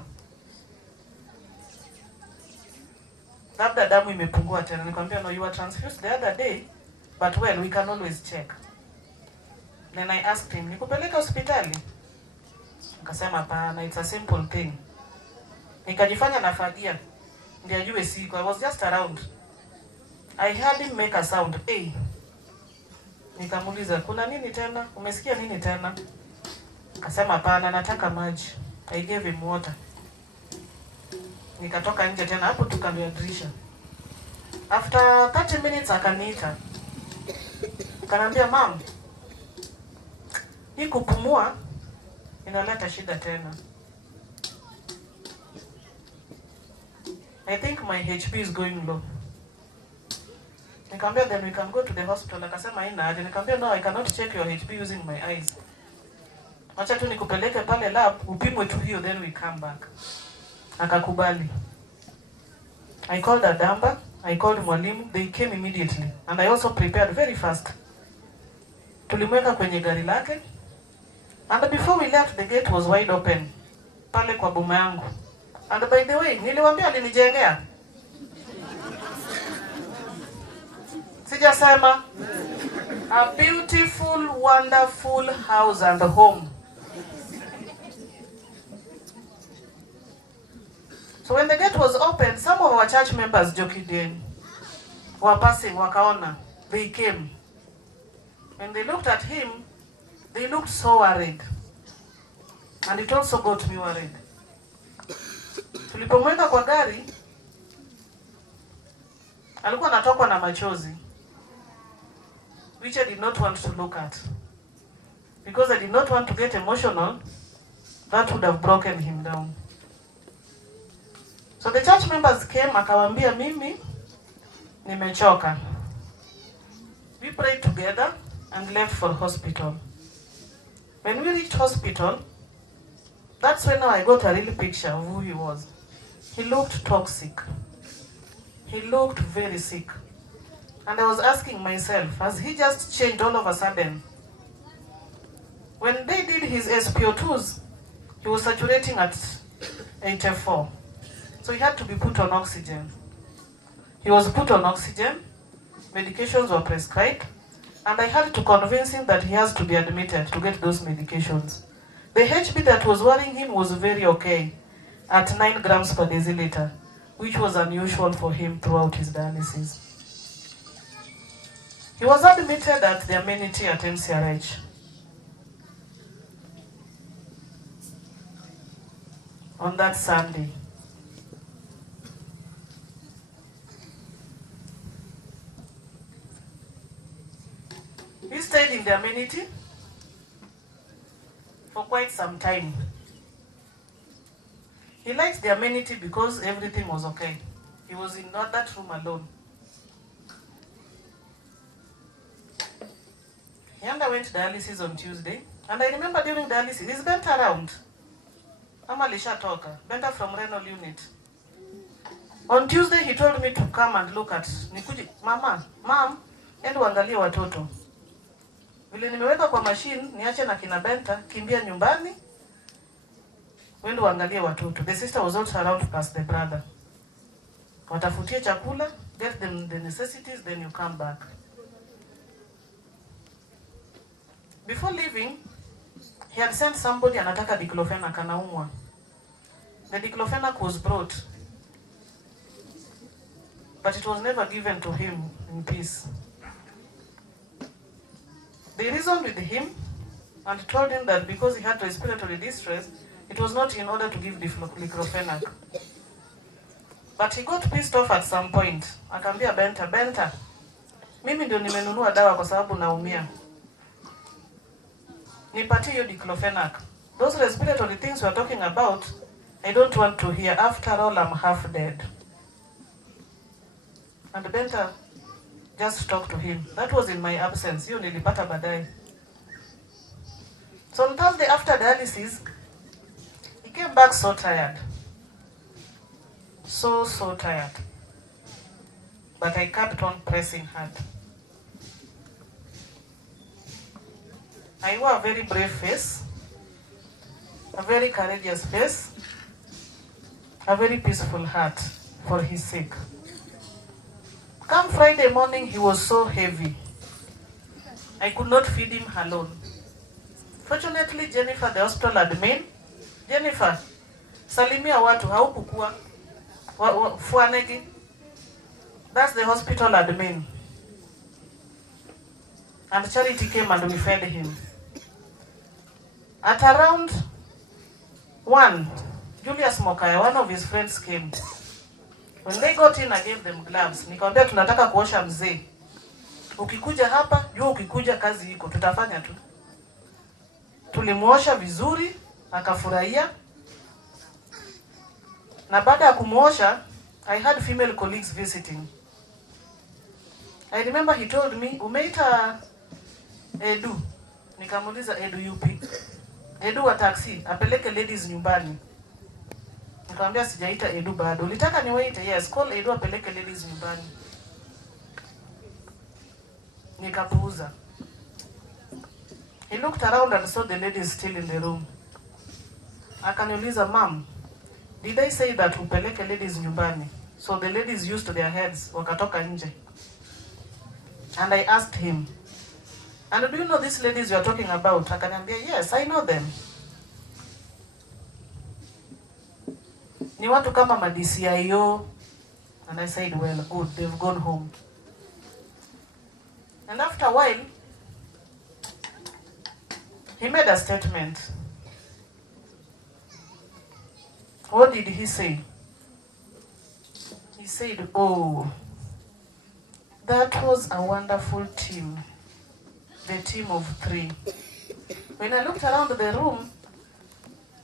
Labda damu imepungua tena. Nikamwambia, "No, you were transfused the other day, but well, we can always check." Then I asked him, "Nikupeleka hospitali?" Akasema, "Hapana, it's a simple thing." Nikajifanya nafagia. Ndio ajue siko. I was just around. I heard him make a sound. Hey. Nikamuuliza, "Kuna nini tena? Umesikia nini tena?" Akasema, "Hapana, nataka maji." I gave him water. Nikatoka nje tena hapo tukamia dirisha. After 30 minutes akaniita. Akanambia, "Mom, hii kupumua inaleta shida tena. I think my HP is going low." Nikamwambia, "Then we can go to the hospital." Akasema haina haja. Nikamwambia, "No, I cannot check your HP using my eyes. Acha tu nikupeleke pale lab, upimwe tu hiyo, then we come back." Akakubali. I called Adamba, I called mwalimu, they came immediately. And I also prepared very fast. Tulimweka kwenye gari lake. And before we left, the gate was wide open. Pale kwa boma yangu. And by the way, niliwaambia alinijengea. Sijasema. A beautiful, wonderful house and home. So when the gate was open, some of our church members joked in. Were passing, wakaona. They came. When they looked at him, they looked so worried. And it also got me worried. Tulipomweka kwa gari, alikuwa anatokwa na machozi, which I did not want to look at. Because I did not want to get emotional, that would have broken him down. So the church members came, akawaambia mimi, nimechoka. We prayed together and left for hospital. When we reached hospital, that's when now I got a real picture of who he was. He looked toxic. He looked very sick. And I was asking myself, has he just changed all of a sudden? When they did his SpO2s, he was saturating at 84. So he had to be put on oxygen. He was put on oxygen, medications were prescribed, and I had to convince him that he has to be admitted to get those medications. The HB that was worrying him was very okay, at 9 grams per deciliter, which was unusual for him throughout his dialysis. He was admitted at the amenity at MCRH. On that Sunday. He stayed in the amenity for quite some time. He liked the amenity because everything was okay. He was in that room alone. He underwent dialysis on Tuesday, and I remember during dialysis, he's bent around. Mama Toka, Benta from renal unit. On Tuesday, he told me to come and look at Nikuji. Mom, endo angalie watoto. Vile nimeweka kwa machine, niache na kina Benta, kimbia nyumbani, wendo angalie watoto. The sister was also around plus the brother. Watafutie chakula, get them the necessities, then you come back. Before leaving, he had sent somebody anataka diclofenac anaumwa. The diclofenac was brought, but it was never given to him in peace. They reasoned with him and told him that because he had respiratory distress, it was not in order to give diclofenac. But he got pissed off at some point. Akambia Benta, mimi ndio nimenunua dawa kwa sababu naumia. Nipatie hiyo diclofenac. Those respiratory things we're talking about, I don't want to hear. After all, I'm half dead. And Benta just talked to him. That was in my absence. Hiyo nilipata baadaye. So on Thursday after dialysis, he came back so tired. So tired. But I kept on pressing hard. I wore a very brave face, a very courageous face, a very peaceful heart for his sake. Come Friday morning, he was so heavy. I could not feed him alone. Fortunately, Jennifer, the hospital admin, Jennifer, salimia watu haukukua, fuanegi. That's the hospital admin. And Charity came and we fed him. At around 1, Julius Mokaya, one of his friends, came. When they got in, I gave them gloves. Nikamwambia tunataka kuosha mzee. Ukikuja hapa, jua ukikuja kazi iko, tutafanya tu. Tulimuosha vizuri, akafurahia. Na baada ya kumuosha, I had female colleagues visiting. I remember he told me, umeita Edu. Nikamuliza Edu yupi? Edu wa taxi, apeleke ladies nyumbani. Nikamwambia sijaita Edu bado. Ulitaka niwaite? Yes, call Edu apeleke ladies nyumbani. Nikapuuza. He looked around and saw the ladies still in the room. Akaniuliza, Mom, did I say that upeleke ladies nyumbani? So the ladies used their heads, wakatoka nje. And I asked him, and do you know these ladies you are talking about? Akaniambia, yes, I know them. Ni watu kama ma-DCIO. And I said, well, good, they've gone home. And after a while, he made a statement. What did he say? He said, oh, that was a wonderful team. The team of 3. When I looked around the room,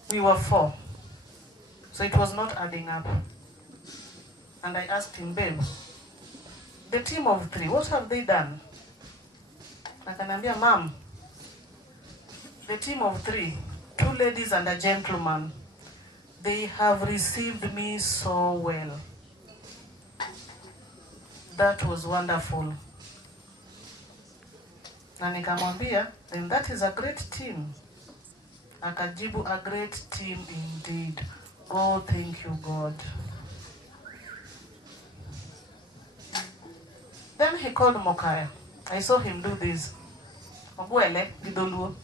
we were 4. So it was not adding up. And I asked him, babe, the team of 3, what have they done? Akanambia, Mom, the team of 3, 2 ladies and a gentleman, they have received me so well. That was wonderful. Na nikamwambia, then that is a great team. Akajibu, a great team indeed. Oh, thank you, God. Then he called Mokaya. I saw him do this. Ogwele, Gidoluo.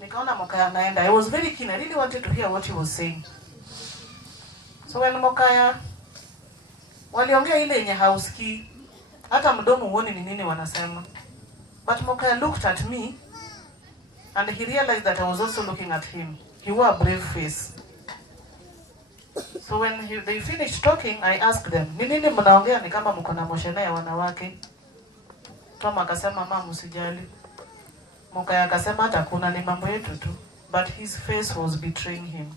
Nikaona Mokaya naenda. I was very keen. I really wanted to hear what he was saying. So when Mokaya waliongea ile yenye hausikii, hata mdomo uone ni nini wanasema. But Mokaya looked at me and he realized that I was also looking at him. He wore a brave face. So when they finished talking, I asked them, ni nini mnaongea ni kama mko na moshene ya wanawake? Tom akasema mama usijali. Mokaya akasema hata kuna ni mambo yetu tu. But his face was betraying him.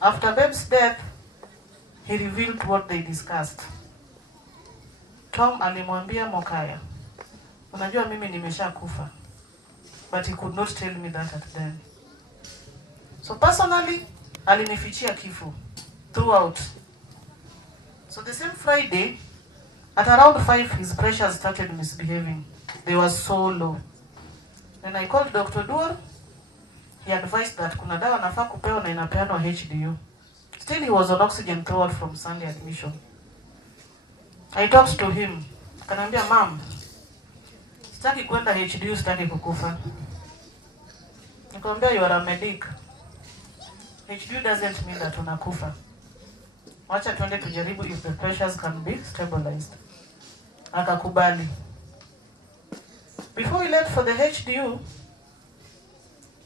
After Babe's death, he revealed what they discussed. Tom alimwambia Mokaya, unajua mimi nimeshakufa. But he could not tell me that at then. So personally, alinifichia kifo throughout. So the same Friday, at around 5, his pressure started misbehaving. They were so low. Then I called Dr. Duor. He advised that kuna dawa nafaa kupewa na inapeanwa HDU. Still he was on oxygen throughout from Sunday admission. I talked to him. Kanambia, mom, sitaki kwenda HDU, sitaki kukufa. Nikamwambia, you are a medic. HDU doesn't mean that unakufa. Wacha tuende tujaribu if the pressures can be stabilized. Akakubali. Before we left for the HDU,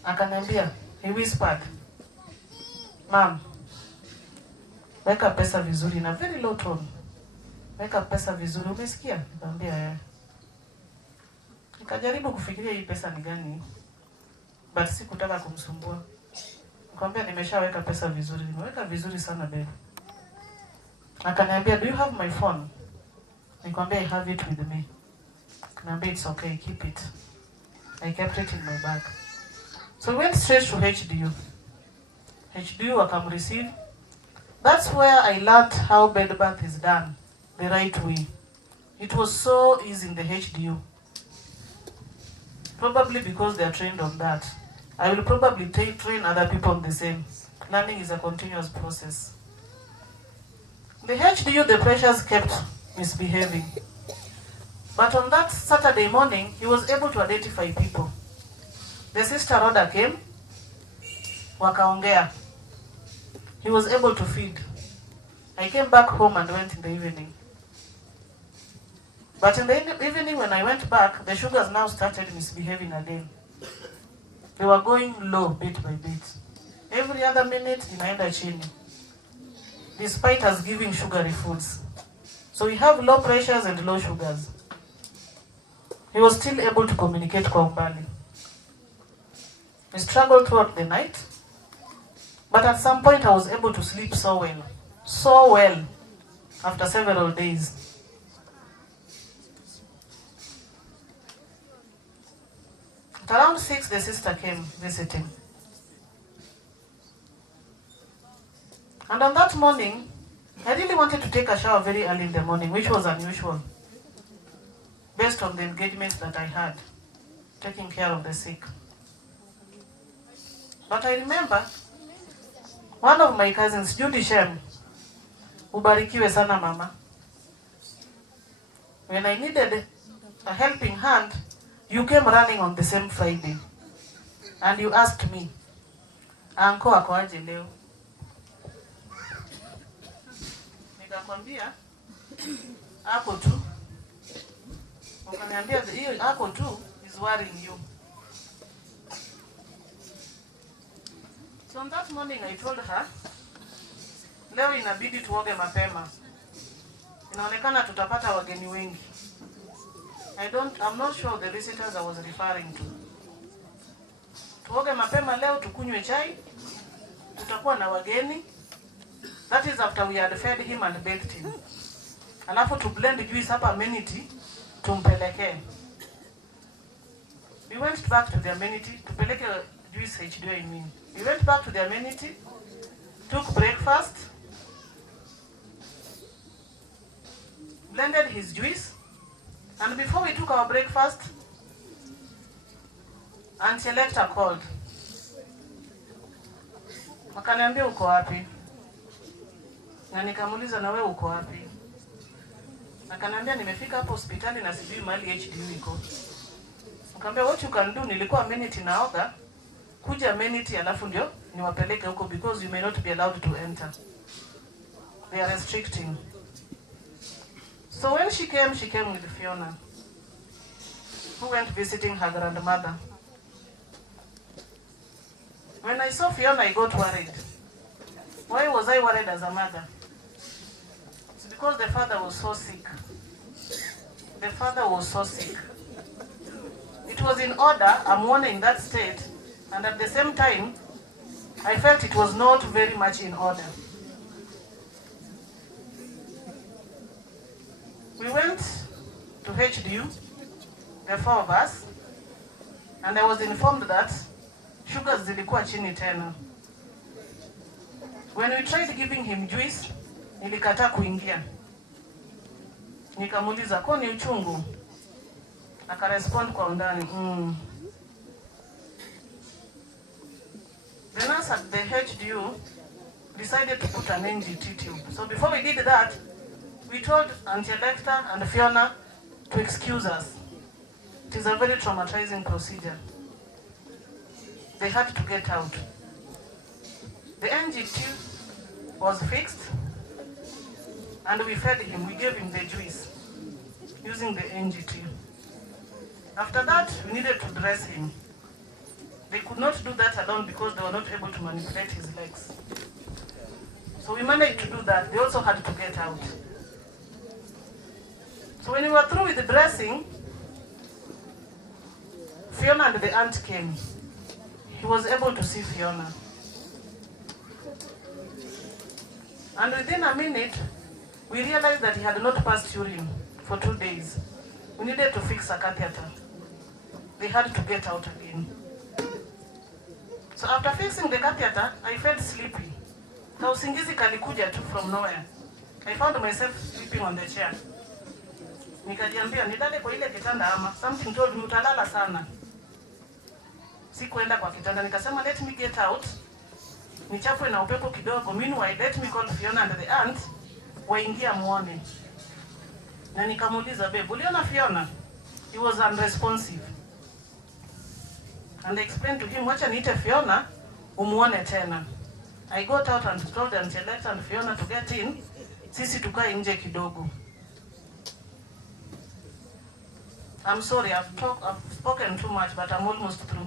akaniambia, he whispered, mom, weka pesa vizuri, in a very low tone. Weka pesa vizuri, umesikia? Nikamwambia yeye. Nikajaribu kufikiria hii pesa ni gani, but sikutaka kumsumbua. Nikamwambia nimeshaweka pesa vizuri, nimeweka vizuri sana babe. Akaniambia, do you have my phone? Nikamwambia I have it with me. Akaniambia it's okay, keep it. I kept it in my bag. So we went straight to HDU. HDU wakamreceive. That's where I learned how bed bath is done the right way. It was so easy in the HDU. Probably because they are trained on that. I will probably train other people on the same. Learning is a continuous process. The HDU, the pressures kept misbehaving. But on that Saturday morning, he was able to identify people. The sister Rhoda came, wakaongea. He was able to feed. I came back home and went in the evening. But in the evening when I went back, the sugars now started misbehaving again. They were going low bit by bit. Every other minute, inaenda chini. Despite us giving sugary foods. So we have low pressures and low sugars. He was still able to communicate kwa umbali. We struggled throughout the night. But at some point I was able to sleep so well. So well. After several days. At around 6, the sister came visiting. And on that morning, I really wanted to take a shower very early in the morning, which was unusual, based on the engagements that I had, taking care of the sick. But I remember, one of my cousins, Judy Shem, ubarikiwe sana mama. When I needed a helping hand, you came running on the same Friday. And you asked me, Anko ako aje leo? Nikakwambia, ako tu. Ukaniambia, hiyo ako tu is worrying you. So on that morning I told her, leo inabidi tuoge mapema. Inaonekana tutapata wageni wengi. I'm not sure the visitors I was referring to. Tuoge mapema leo, tukunywe chai, tutakuwa na wageni. That is after we had fed him and baked him. Alafu to blend juice hapa amenity, tumpeleke. We went back to the amenity, tupeleke juice HDO I mean. We went back to the amenity, took breakfast, blended his juice, and before we took our breakfast, Auntie Electa called. Wakaniambia uko wapi? Na nikamuuliza na wewe uko wapi? Akaniambia nimefika hapo hospitali na sijui mahali HDU iko. Nikamwambia what you can do, nilikuwa amenity naoga, kuja amenity alafu ndio niwapeleke huko because you may not be allowed to enter. They are restricting. So when she came with Fiona, who went visiting her grandmother. When I saw Fiona, I got worried. Why was I worried as a mother? It's because the father was so sick. The father was so sick. It was in order, I'm warned in that state, and at the same time, I felt it was not very much in order. We went to HDU, the four of us, and I was informed that sugars zilikuwa chini tena. When we tried giving him juice, nilikataa kuingia. Nikamuuliza, kwa ni uchungu? Akarespond kwa undani. The nurse at the HDU decided to put an NGT tube. So before we did that, we told Auntie Electa and Fiona to excuse us. It is a very traumatizing procedure. They had to get out. The NGT was fixed and we fed him. We gave him the juice using the NGT. After that, we needed to dress him. They could not do that alone because they were not able to manipulate his legs. So we managed to do that. They also had to get out. So when we were through with the dressing, Fiona and the aunt came. He was able to see Fiona. And within a minute, we realized that he had not passed urine for 2 days. We needed to fix a catheter. They had to get out again. So after fixing the catheter, I felt sleepy. Now usingizi kalikuja too from nowhere. I found myself sleeping on the chair. Nikajiambia nilale kwa ile kitanda ama. Something told me utalala sana. Sikuenda kwa kitanda, nikasema let me get out. Nichapwe na upepo kidogo. Meanwhile, let me call Fiona and the aunt waingia muone. Na nikamuuliza, babe, uliona Fiona? He was unresponsive. And I explained to him, wacha niite Fiona, umuone tena. I got out and told Auntie Electa and Fiona to get in. Sisi tukae nje kidogo. I'm sorry, I've spoken too much, but I'm almost through.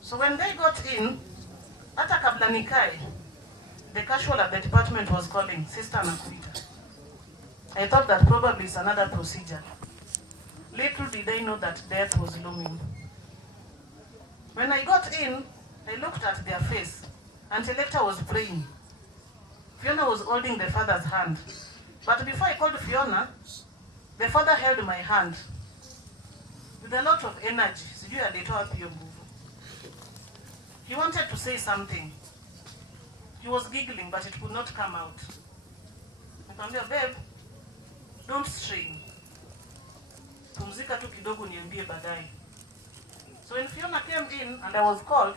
So when they got in, hata kabla nikae, the casual at the department was calling, Sister Nakuita. I thought that probably it's another procedure. Little did I know that death was looming. When I got in, I looked at their face. Auntie Electa was praying. Fiona was holding the father's hand. But before I called Fiona, the father held my hand with a lot of energy. He wanted to say something. He was giggling, but it could not come out. Nikamwambia, babe, don't strain. Pumzika tu kidogo niambie baadaye. So when Fiona came in and I was called,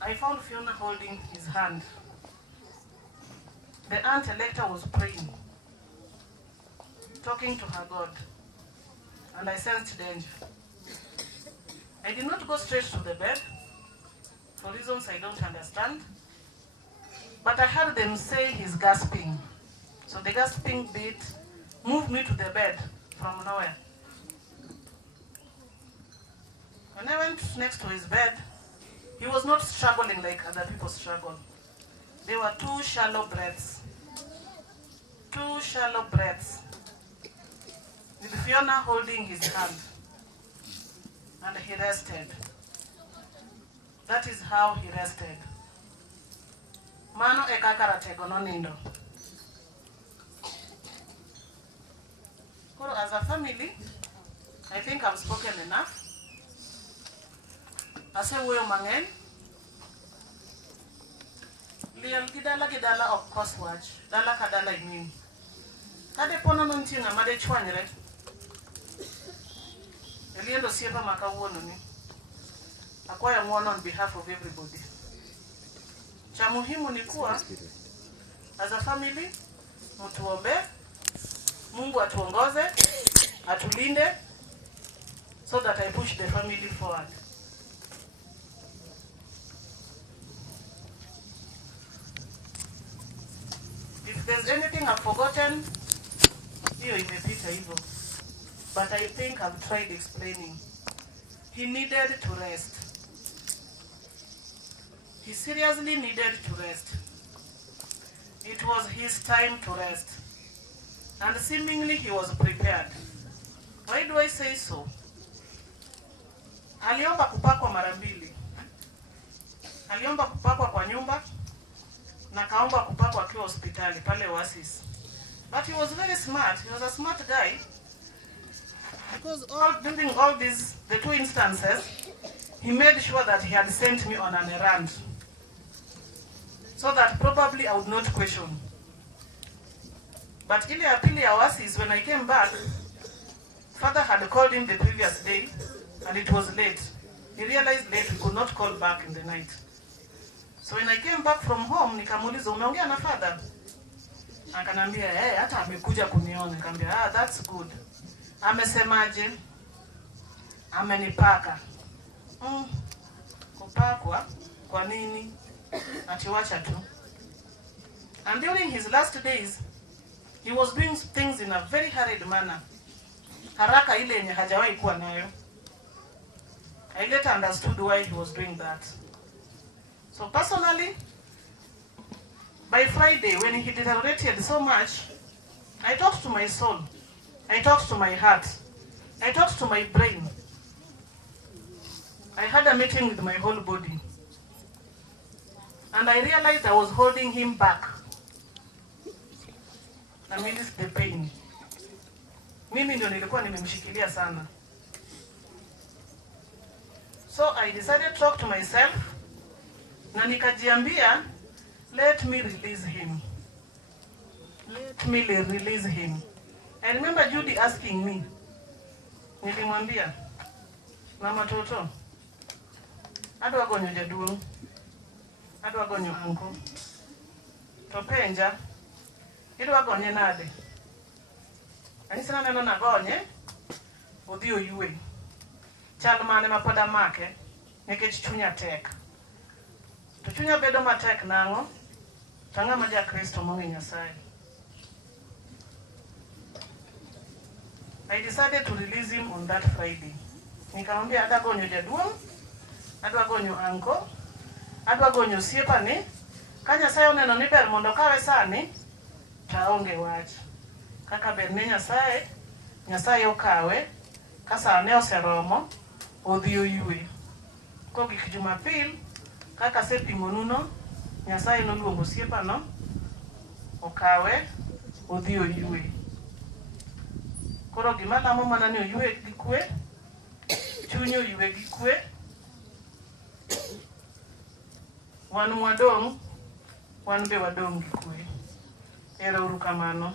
I found Fiona holding his hand. The Aunt Electa was praying, talking to her God, and I sensed danger. I did not go straight to the bed, for reasons I don't understand, but I heard them say he's gasping. So the gasping bit moved me to the bed from nowhere. When I went next to his bed, he was not struggling like other people struggle. There were 2 shallow breaths. 2 shallow breaths. With Fiona holding his hand. And he rested. That is how he rested. Mano ekakaratego no nindo. As a family, I think I've spoken enough. Ase wuoyo mang'eny. Liel gidala of course watch. Dala ka dala imin. Kade pono nunti ng'ama de chwanyre. Eliendo siepa makawuono ni. Akwayo ng'uono on behalf of everybody. Cha muhimu ni kuwa As a family, mutuombe, Mungu atuongoze, atulinde, so that I push the family forward. If there's anything I've forgotten, hiyo imepita hivyo. But I think I've tried explaining. He needed to rest. He seriously needed to rest. It was his time to rest. And seemingly he was prepared. Why do I say so? Aliomba kupakwa mara mbili. Aliomba kupakwa kwa nyumba na kaomba kupakwa akiwa hospitali pale Oasis. But he was very smart. He was a smart guy. Because during all these, the two instances, he made sure that he had sent me on an errand. So that probably I would not question. But ile ya pili ya Oasis, when I came back, Father had called him the previous day, and it was late. He realized late we could not call back in the night. So when I came back from home, nikamuuliza umeongea na Father? Akanambia, hata amekuja kuniona. Nikamwambia, that's good. Amesemaje? Amenipaka. Kupakwa? Kwa nini? Atiwacha tu. And during his last days, he was doing things in a very hurried manner. Haraka ile yenye hajawahi kuwa nayo. I later understood why he was doing that. So personally, by Friday, when he deteriorated so much, I talked to my soul. I talked to my heart. I talked to my brain. I had a meeting with my whole body. And I realized I was holding him back. I mean, it's the pain. Mimi ndio nilikuwa nimemshikilia sana. So I decided to talk to myself. Na nikajiambia, let me release him. Let me release him. I remember Judy asking me. Nilimwambia, mama toto, ado agonyo jaduong, ado agonyo anko, to penja, ido agonye nade. Anisana neno nagonye, odhi oyue. Chal mane ma pod amake, nikech chunya tek. To chunya bedo matek nango, to ng'ama ja Kristo mong'e Nyasaye. I decided to release him on that Friday. Nikamwambia ada gonyo jaduong, adwa gonyo anko, adwa gonyo osiepani, ka Nyasaye oneno ni ber mondo kawe sani, taonge wach. Kaka ber ne Nyasaye, Nyasaye okawe, ka sane oseromo, odhi oyue. Kogik Jumapil, kaka sepimonuno, Nyasaye noluongo osiepano, okawe, odhi oyue. Koro gima lamo mana ni oyue gi kwe, chunyo oyue gi kwe, wan mwadong', wan be wadong' gi kwe. Erouru kamano.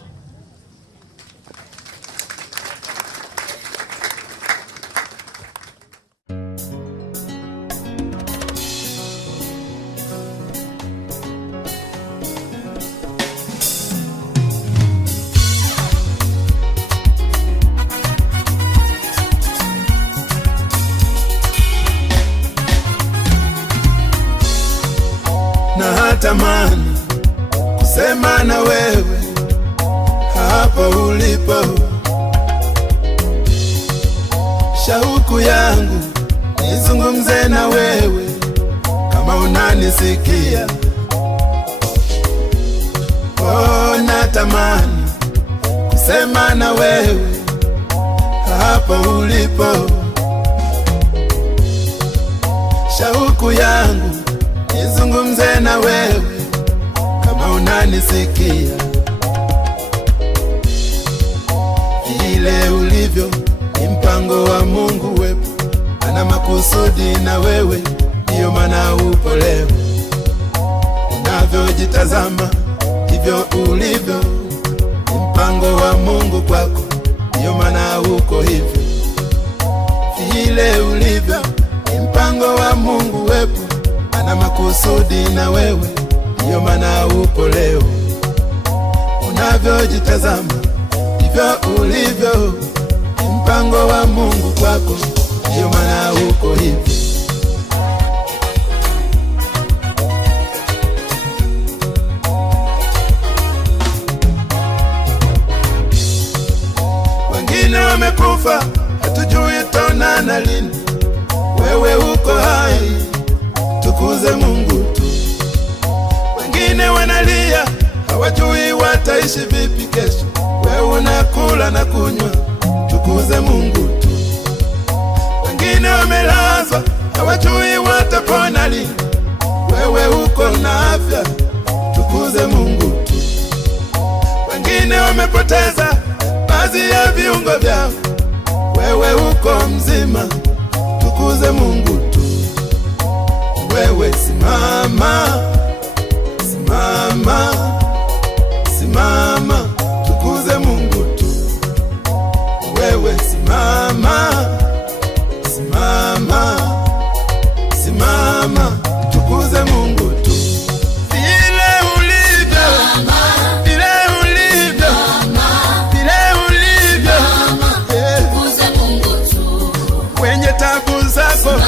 Natamani kusema na wewe hapo ulipo. Shauku yangu nizungumze na wewe kama unanisikia. Oh, natamani kusema na wewe hapo ulipo. Shauku yangu nizungumze na wewe kama unanisikia. Vile ulivyo ni mpango wa Mungu wepo, ana makusudi na wewe, ndiyo maana upo leo. Unavyojitazama hivyo ulivyo ni mpango wa Mungu kwako, ndiyo maana uko hivyo. Vile ulivyo ni mpango wa Mungu wepo, ana makusudi na wewe, ndiyo maana upo leo. unavyojitazama ndivyo ulivyo. Mpango wa Mungu kwako, ndio maana uko hivi. Wengine wamekufa, hatujui tutaonana lini. Wewe uko hai, tukuze Mungu tu. Wengine wanalia, hawajui wataishi vipi kesho. Wewe unakula na kunywa, tukuze Mungu tu. Wengine wamelazwa, hawajui watapona lini. Wewe uko na afya, tukuze Mungu tu. Wengine wamepoteza baadhi ya viungo vyao, wewe uko mzima, tukuze Mungu tu. Wewe simama, simama, simama, tukuze Mungu tu. Wewe simama, simama, simama, tukuze Mungu tu. Vile ulivyo, vile ulivyo, vile ulivyo, tukuze Mungu tu. kwenye tabu zako,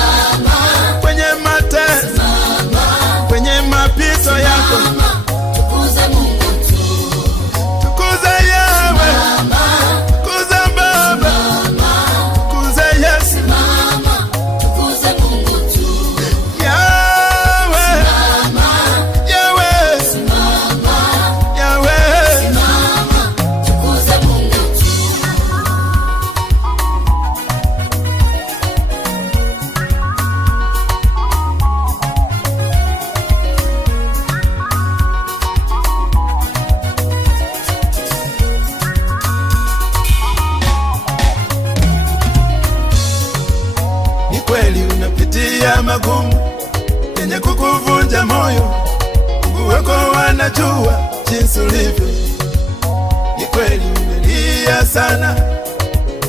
kwenye mateso, kwenye mapito yako, Tukuze Mungu tu. tukuze Yawe, tukuze Baba, tukuze Yesu. Tukuze Mungu tu. Yawe, Yawe, Yawe. Tukuze Mungu tu. Ni kweli unapitia magumu yenye kukuvunja moyo. Mungu wako wanajua jinsi ulivyo. Ni kweli umelia sana,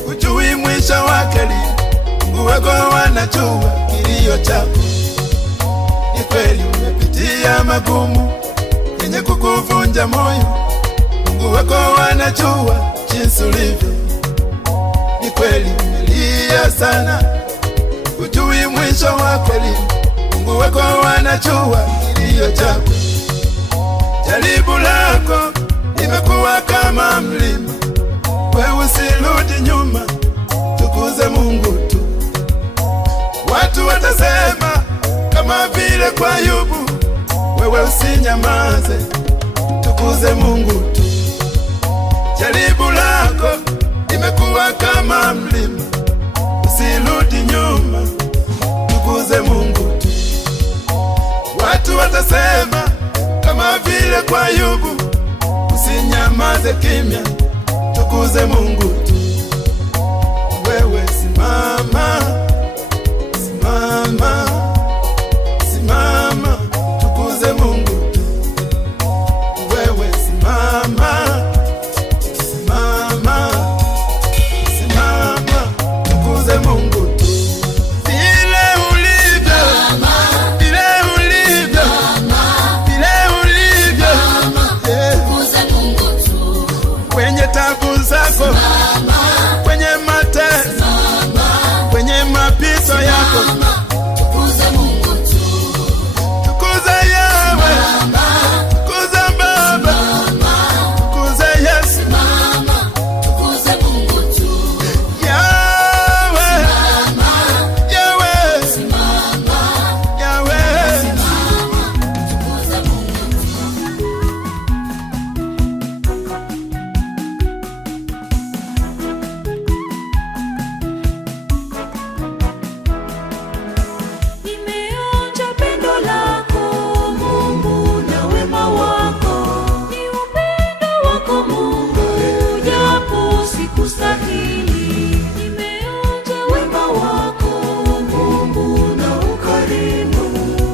hujui mwisho wake lini. Mungu wako wanajua kilio chako. Ni kweli umepitia magumu yenye kukuvunja moyo. Mungu wako wanajua jinsi ulivyo. Ni kweli umelia sana, hujui mwisho wako lini. Mungu wako wanajua kilio chako. Jaribu lako limekuwa kama mlima, wewe usirudi nyuma, tukuze Mungu tu. Watu watasema kama vile kwa Ayubu, wewe usinyamaze, tukuze Mungu tu. Jaribu lako limekuwa kama mlima, usirudi nyuma, tukuze Mungu tu. Watu watasema kama vile kwa Ayubu, usinyamaze kimya, tukuze Mungu tu. Wewe simama, simama, simama, tukuze Mungu tu. Wewe simama, simama, simama, tukuze Mungu tu. Vile ulivyo, vile ulivyo, vile ulivyo, Tukuze Mungu tu. kwenye tabu zako, kwenye mateso, kwenye mapito yako, Tukuze Mungu tu. tukuze Yawe, tukuze Baba, tukuze Yesu. Tukuze Mungu tu. Yawe, Yawe, Yawe. Tukuze Mungu tu. Nimeonja pendo lako Mungu na wema wako, ni upendo wako Mungu japo sikustahili. Nimeonja wema wako Mungu na ukarimu,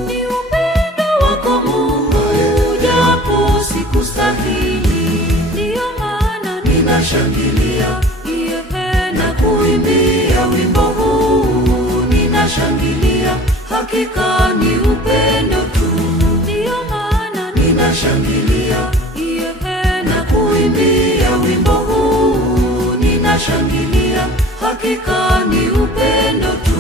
ni upendo wako Mungu japo sikustahili. Ndiyo maana ninashangilia, iyehe na kuimbia wimbo huu, ninashangilia, hakika ni upendo tu. Ndiyo maana ninashangilia, iyehe na kuimbia ninashangilia, hakika ni upendo tu.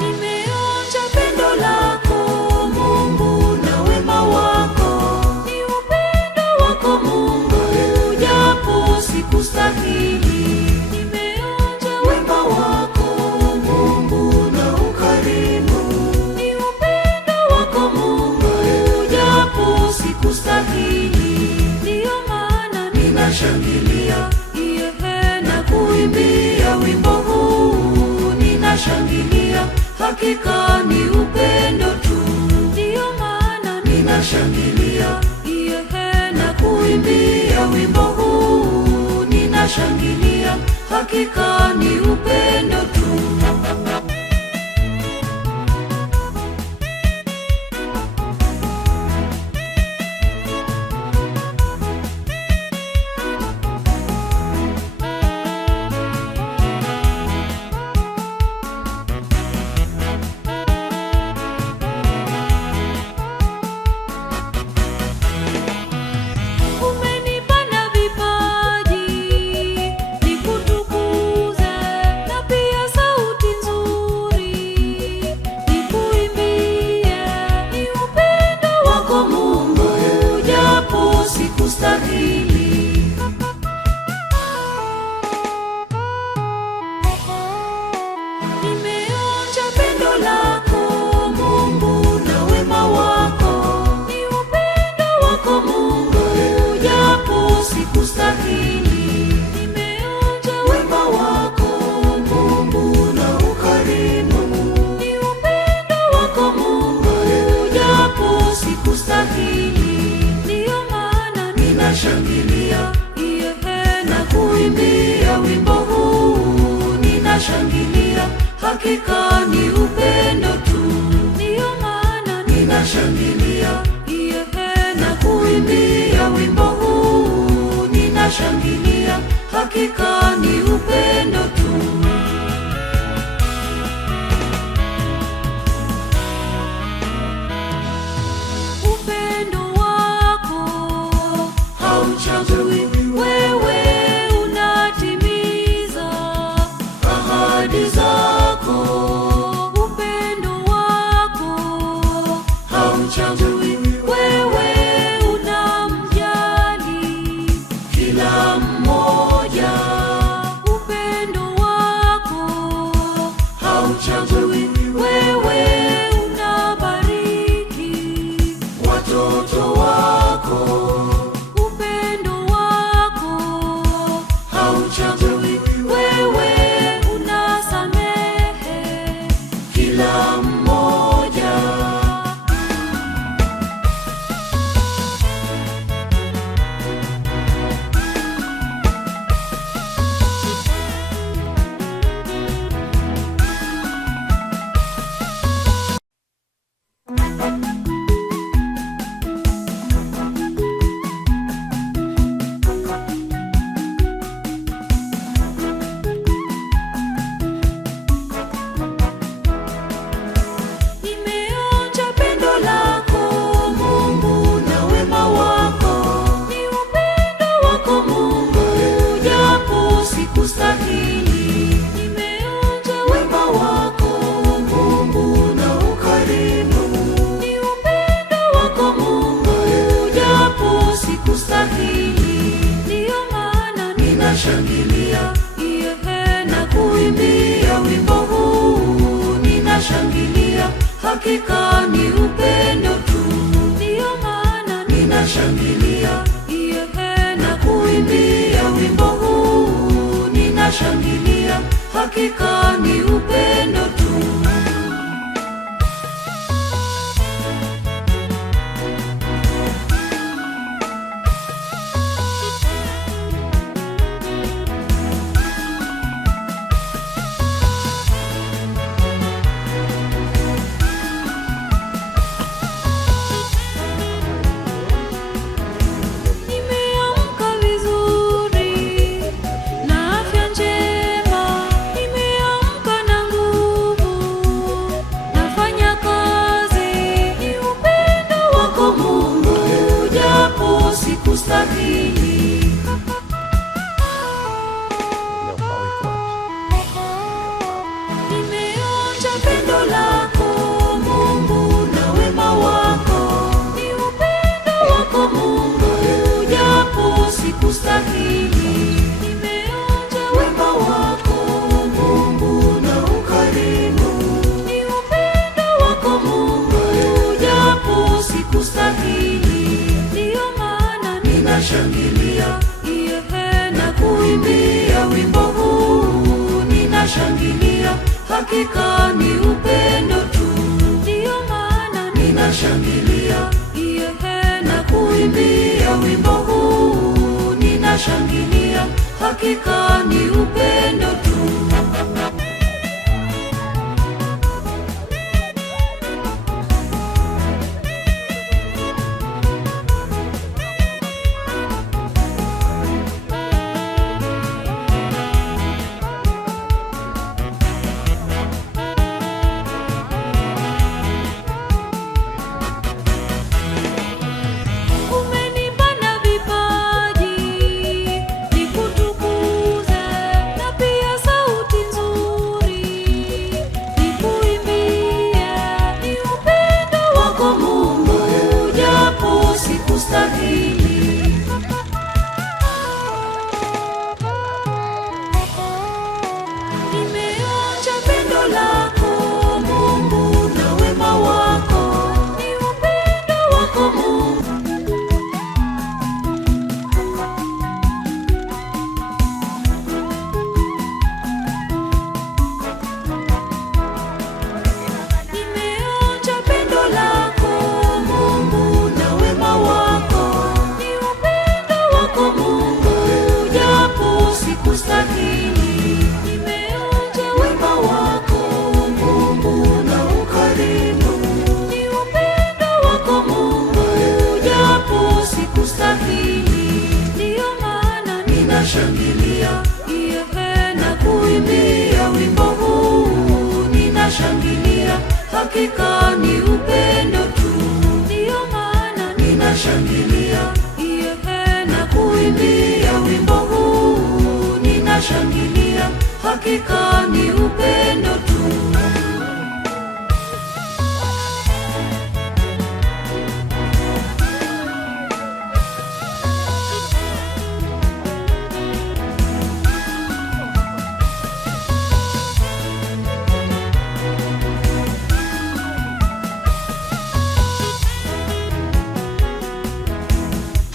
Nimeonja pendo lako Mungu na wema wako, ni upendo wako Mungu japo sikustahili. Nimeonja wema wako Mungu na ukarimu, ni upendo wako Mungu japo sikustahili. Ndiyo maana ninashangilia na kuimbia wimbo huu, ninashangilia, hakika ni upendo tu. Ndiyo maana ninashangilia na kuimbia wimbo huu, ninashangilia, hakika ni upendo tu. Nimeonja pendo lako Mungu na wema wako, ni upendo wako Mungu japo sikustahili. Nimeonja wema wako Mungu na ukarimu, ni upendo wako Mungu japo sikustahili. Ndiyo maana ninashangilia na kuimbia wimbo huu, ninashangilia, hakika ni upendo tu. Ndiyo maana ninashangilia na kuimbia wimbo huu, ninashangilia, hakika ni upendo tu. Upendo wako hauchagui, wewe unatimiza ahadi zako. Upendo wako hauchagui, wewe unamjali kila mmoja. Upendo wako hauchagui, wewe unabariki watoto wako. Upendo wako hauchagui, wewe unasamehe kila mmoja. Nimeonja pendo lako Mungu na wema wako, ni upendo wako Mungu japo sikustahili. Nimeonja wema wako Mungu na ukarimu, ni upendo wako Mungu japo sikustahili. Ndiyo maana ninashangilia na kuimbia wimbo huu, ninashangilia, hakika ni upendo tu. Ndiyo maana ninashangilia na kuimbia wimbo huu, ninashangilia, hakika ninashangilia, iye na kuimbia wimbo huu, ninashangilia, hakika ni upendo tu, ndiyo maana ninashangilia, iye na kuimbia wimbo huu, ninashangilia, hakika ni upendo tu. Nimeonja pendo lako Mungu na wema wako, ni upendo wako Mungu. Nimeonja pendo lako Mungu na wema wako, ni upendo wako Mungu, japo sikustahili. Nimeonja wema wako Mungu na ukarimu, ni upendo wako Mungu, japo sikustahili. Ndiyo maana ninashangilia, iye na kuimbia wimbo huu, ninashangilia, hakika ni upendo tu, ndiyo maana ninashangilia, iye na kuimbia wimbo huu, ninashangilia, hakika ni upendo tu.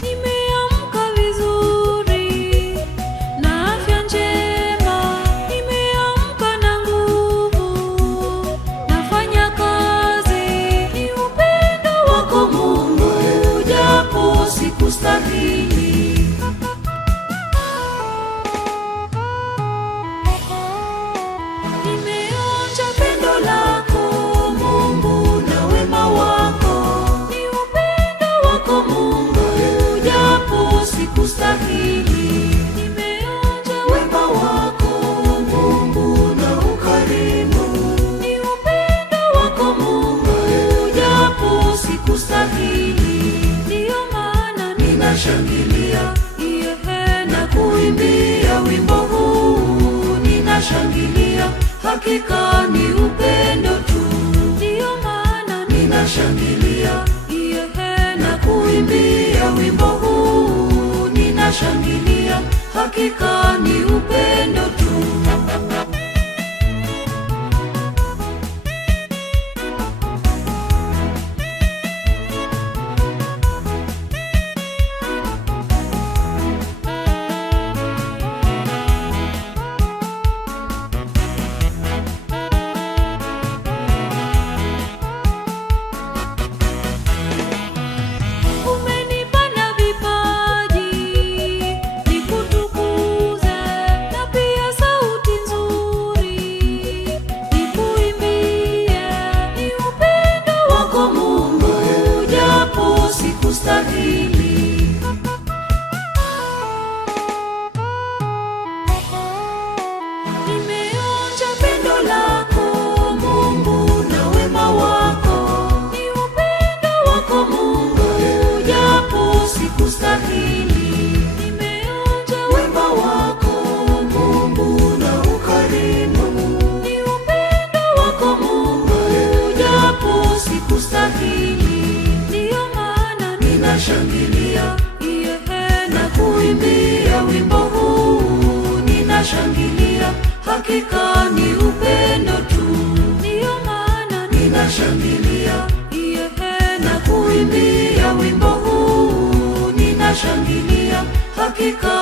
Nimeamka vizuri na afya njema, nimeamka na nguvu, nafanya kazi, ni upendo wako Mungu, japo sikustahili. Nimeonja pendo lako Mungu na wema wako, ni upendo wako Mungu, japo sikustahili. Nimeonja wema wako Mungu na ukarimu, ni upendo wako Mungu, japo sikustahili. Ndiyo maana ninashangilia, iye na kuimbia wimbo huu, ninashangilia, hakika ni upendo tu, ndiyo maana ninashangilia, iye na kuimbia wimbo huu, ninashangilia, hakika ni upendo tu. Umenipa na vipaji, nikutukuze, na pia sauti nzuri, nikuimbie, ni upendo wako Mungu, japo sikustahili. Nimeonja pendo lako Mungu na wema wako, ni upendo wako Mungu, japo sikustahili. Nimeonja wema wako Mungu na ukarimu, ni upendo wako Mungu, japo sikustahili. Ndiyo maana ninashangilia, iye na kuimbia wimbo huu, ninashangilia, hakika ni upendo tu, ndiyo maana ninashangilia, iye na kuimbia wimbo huu, ninashangilia, hakika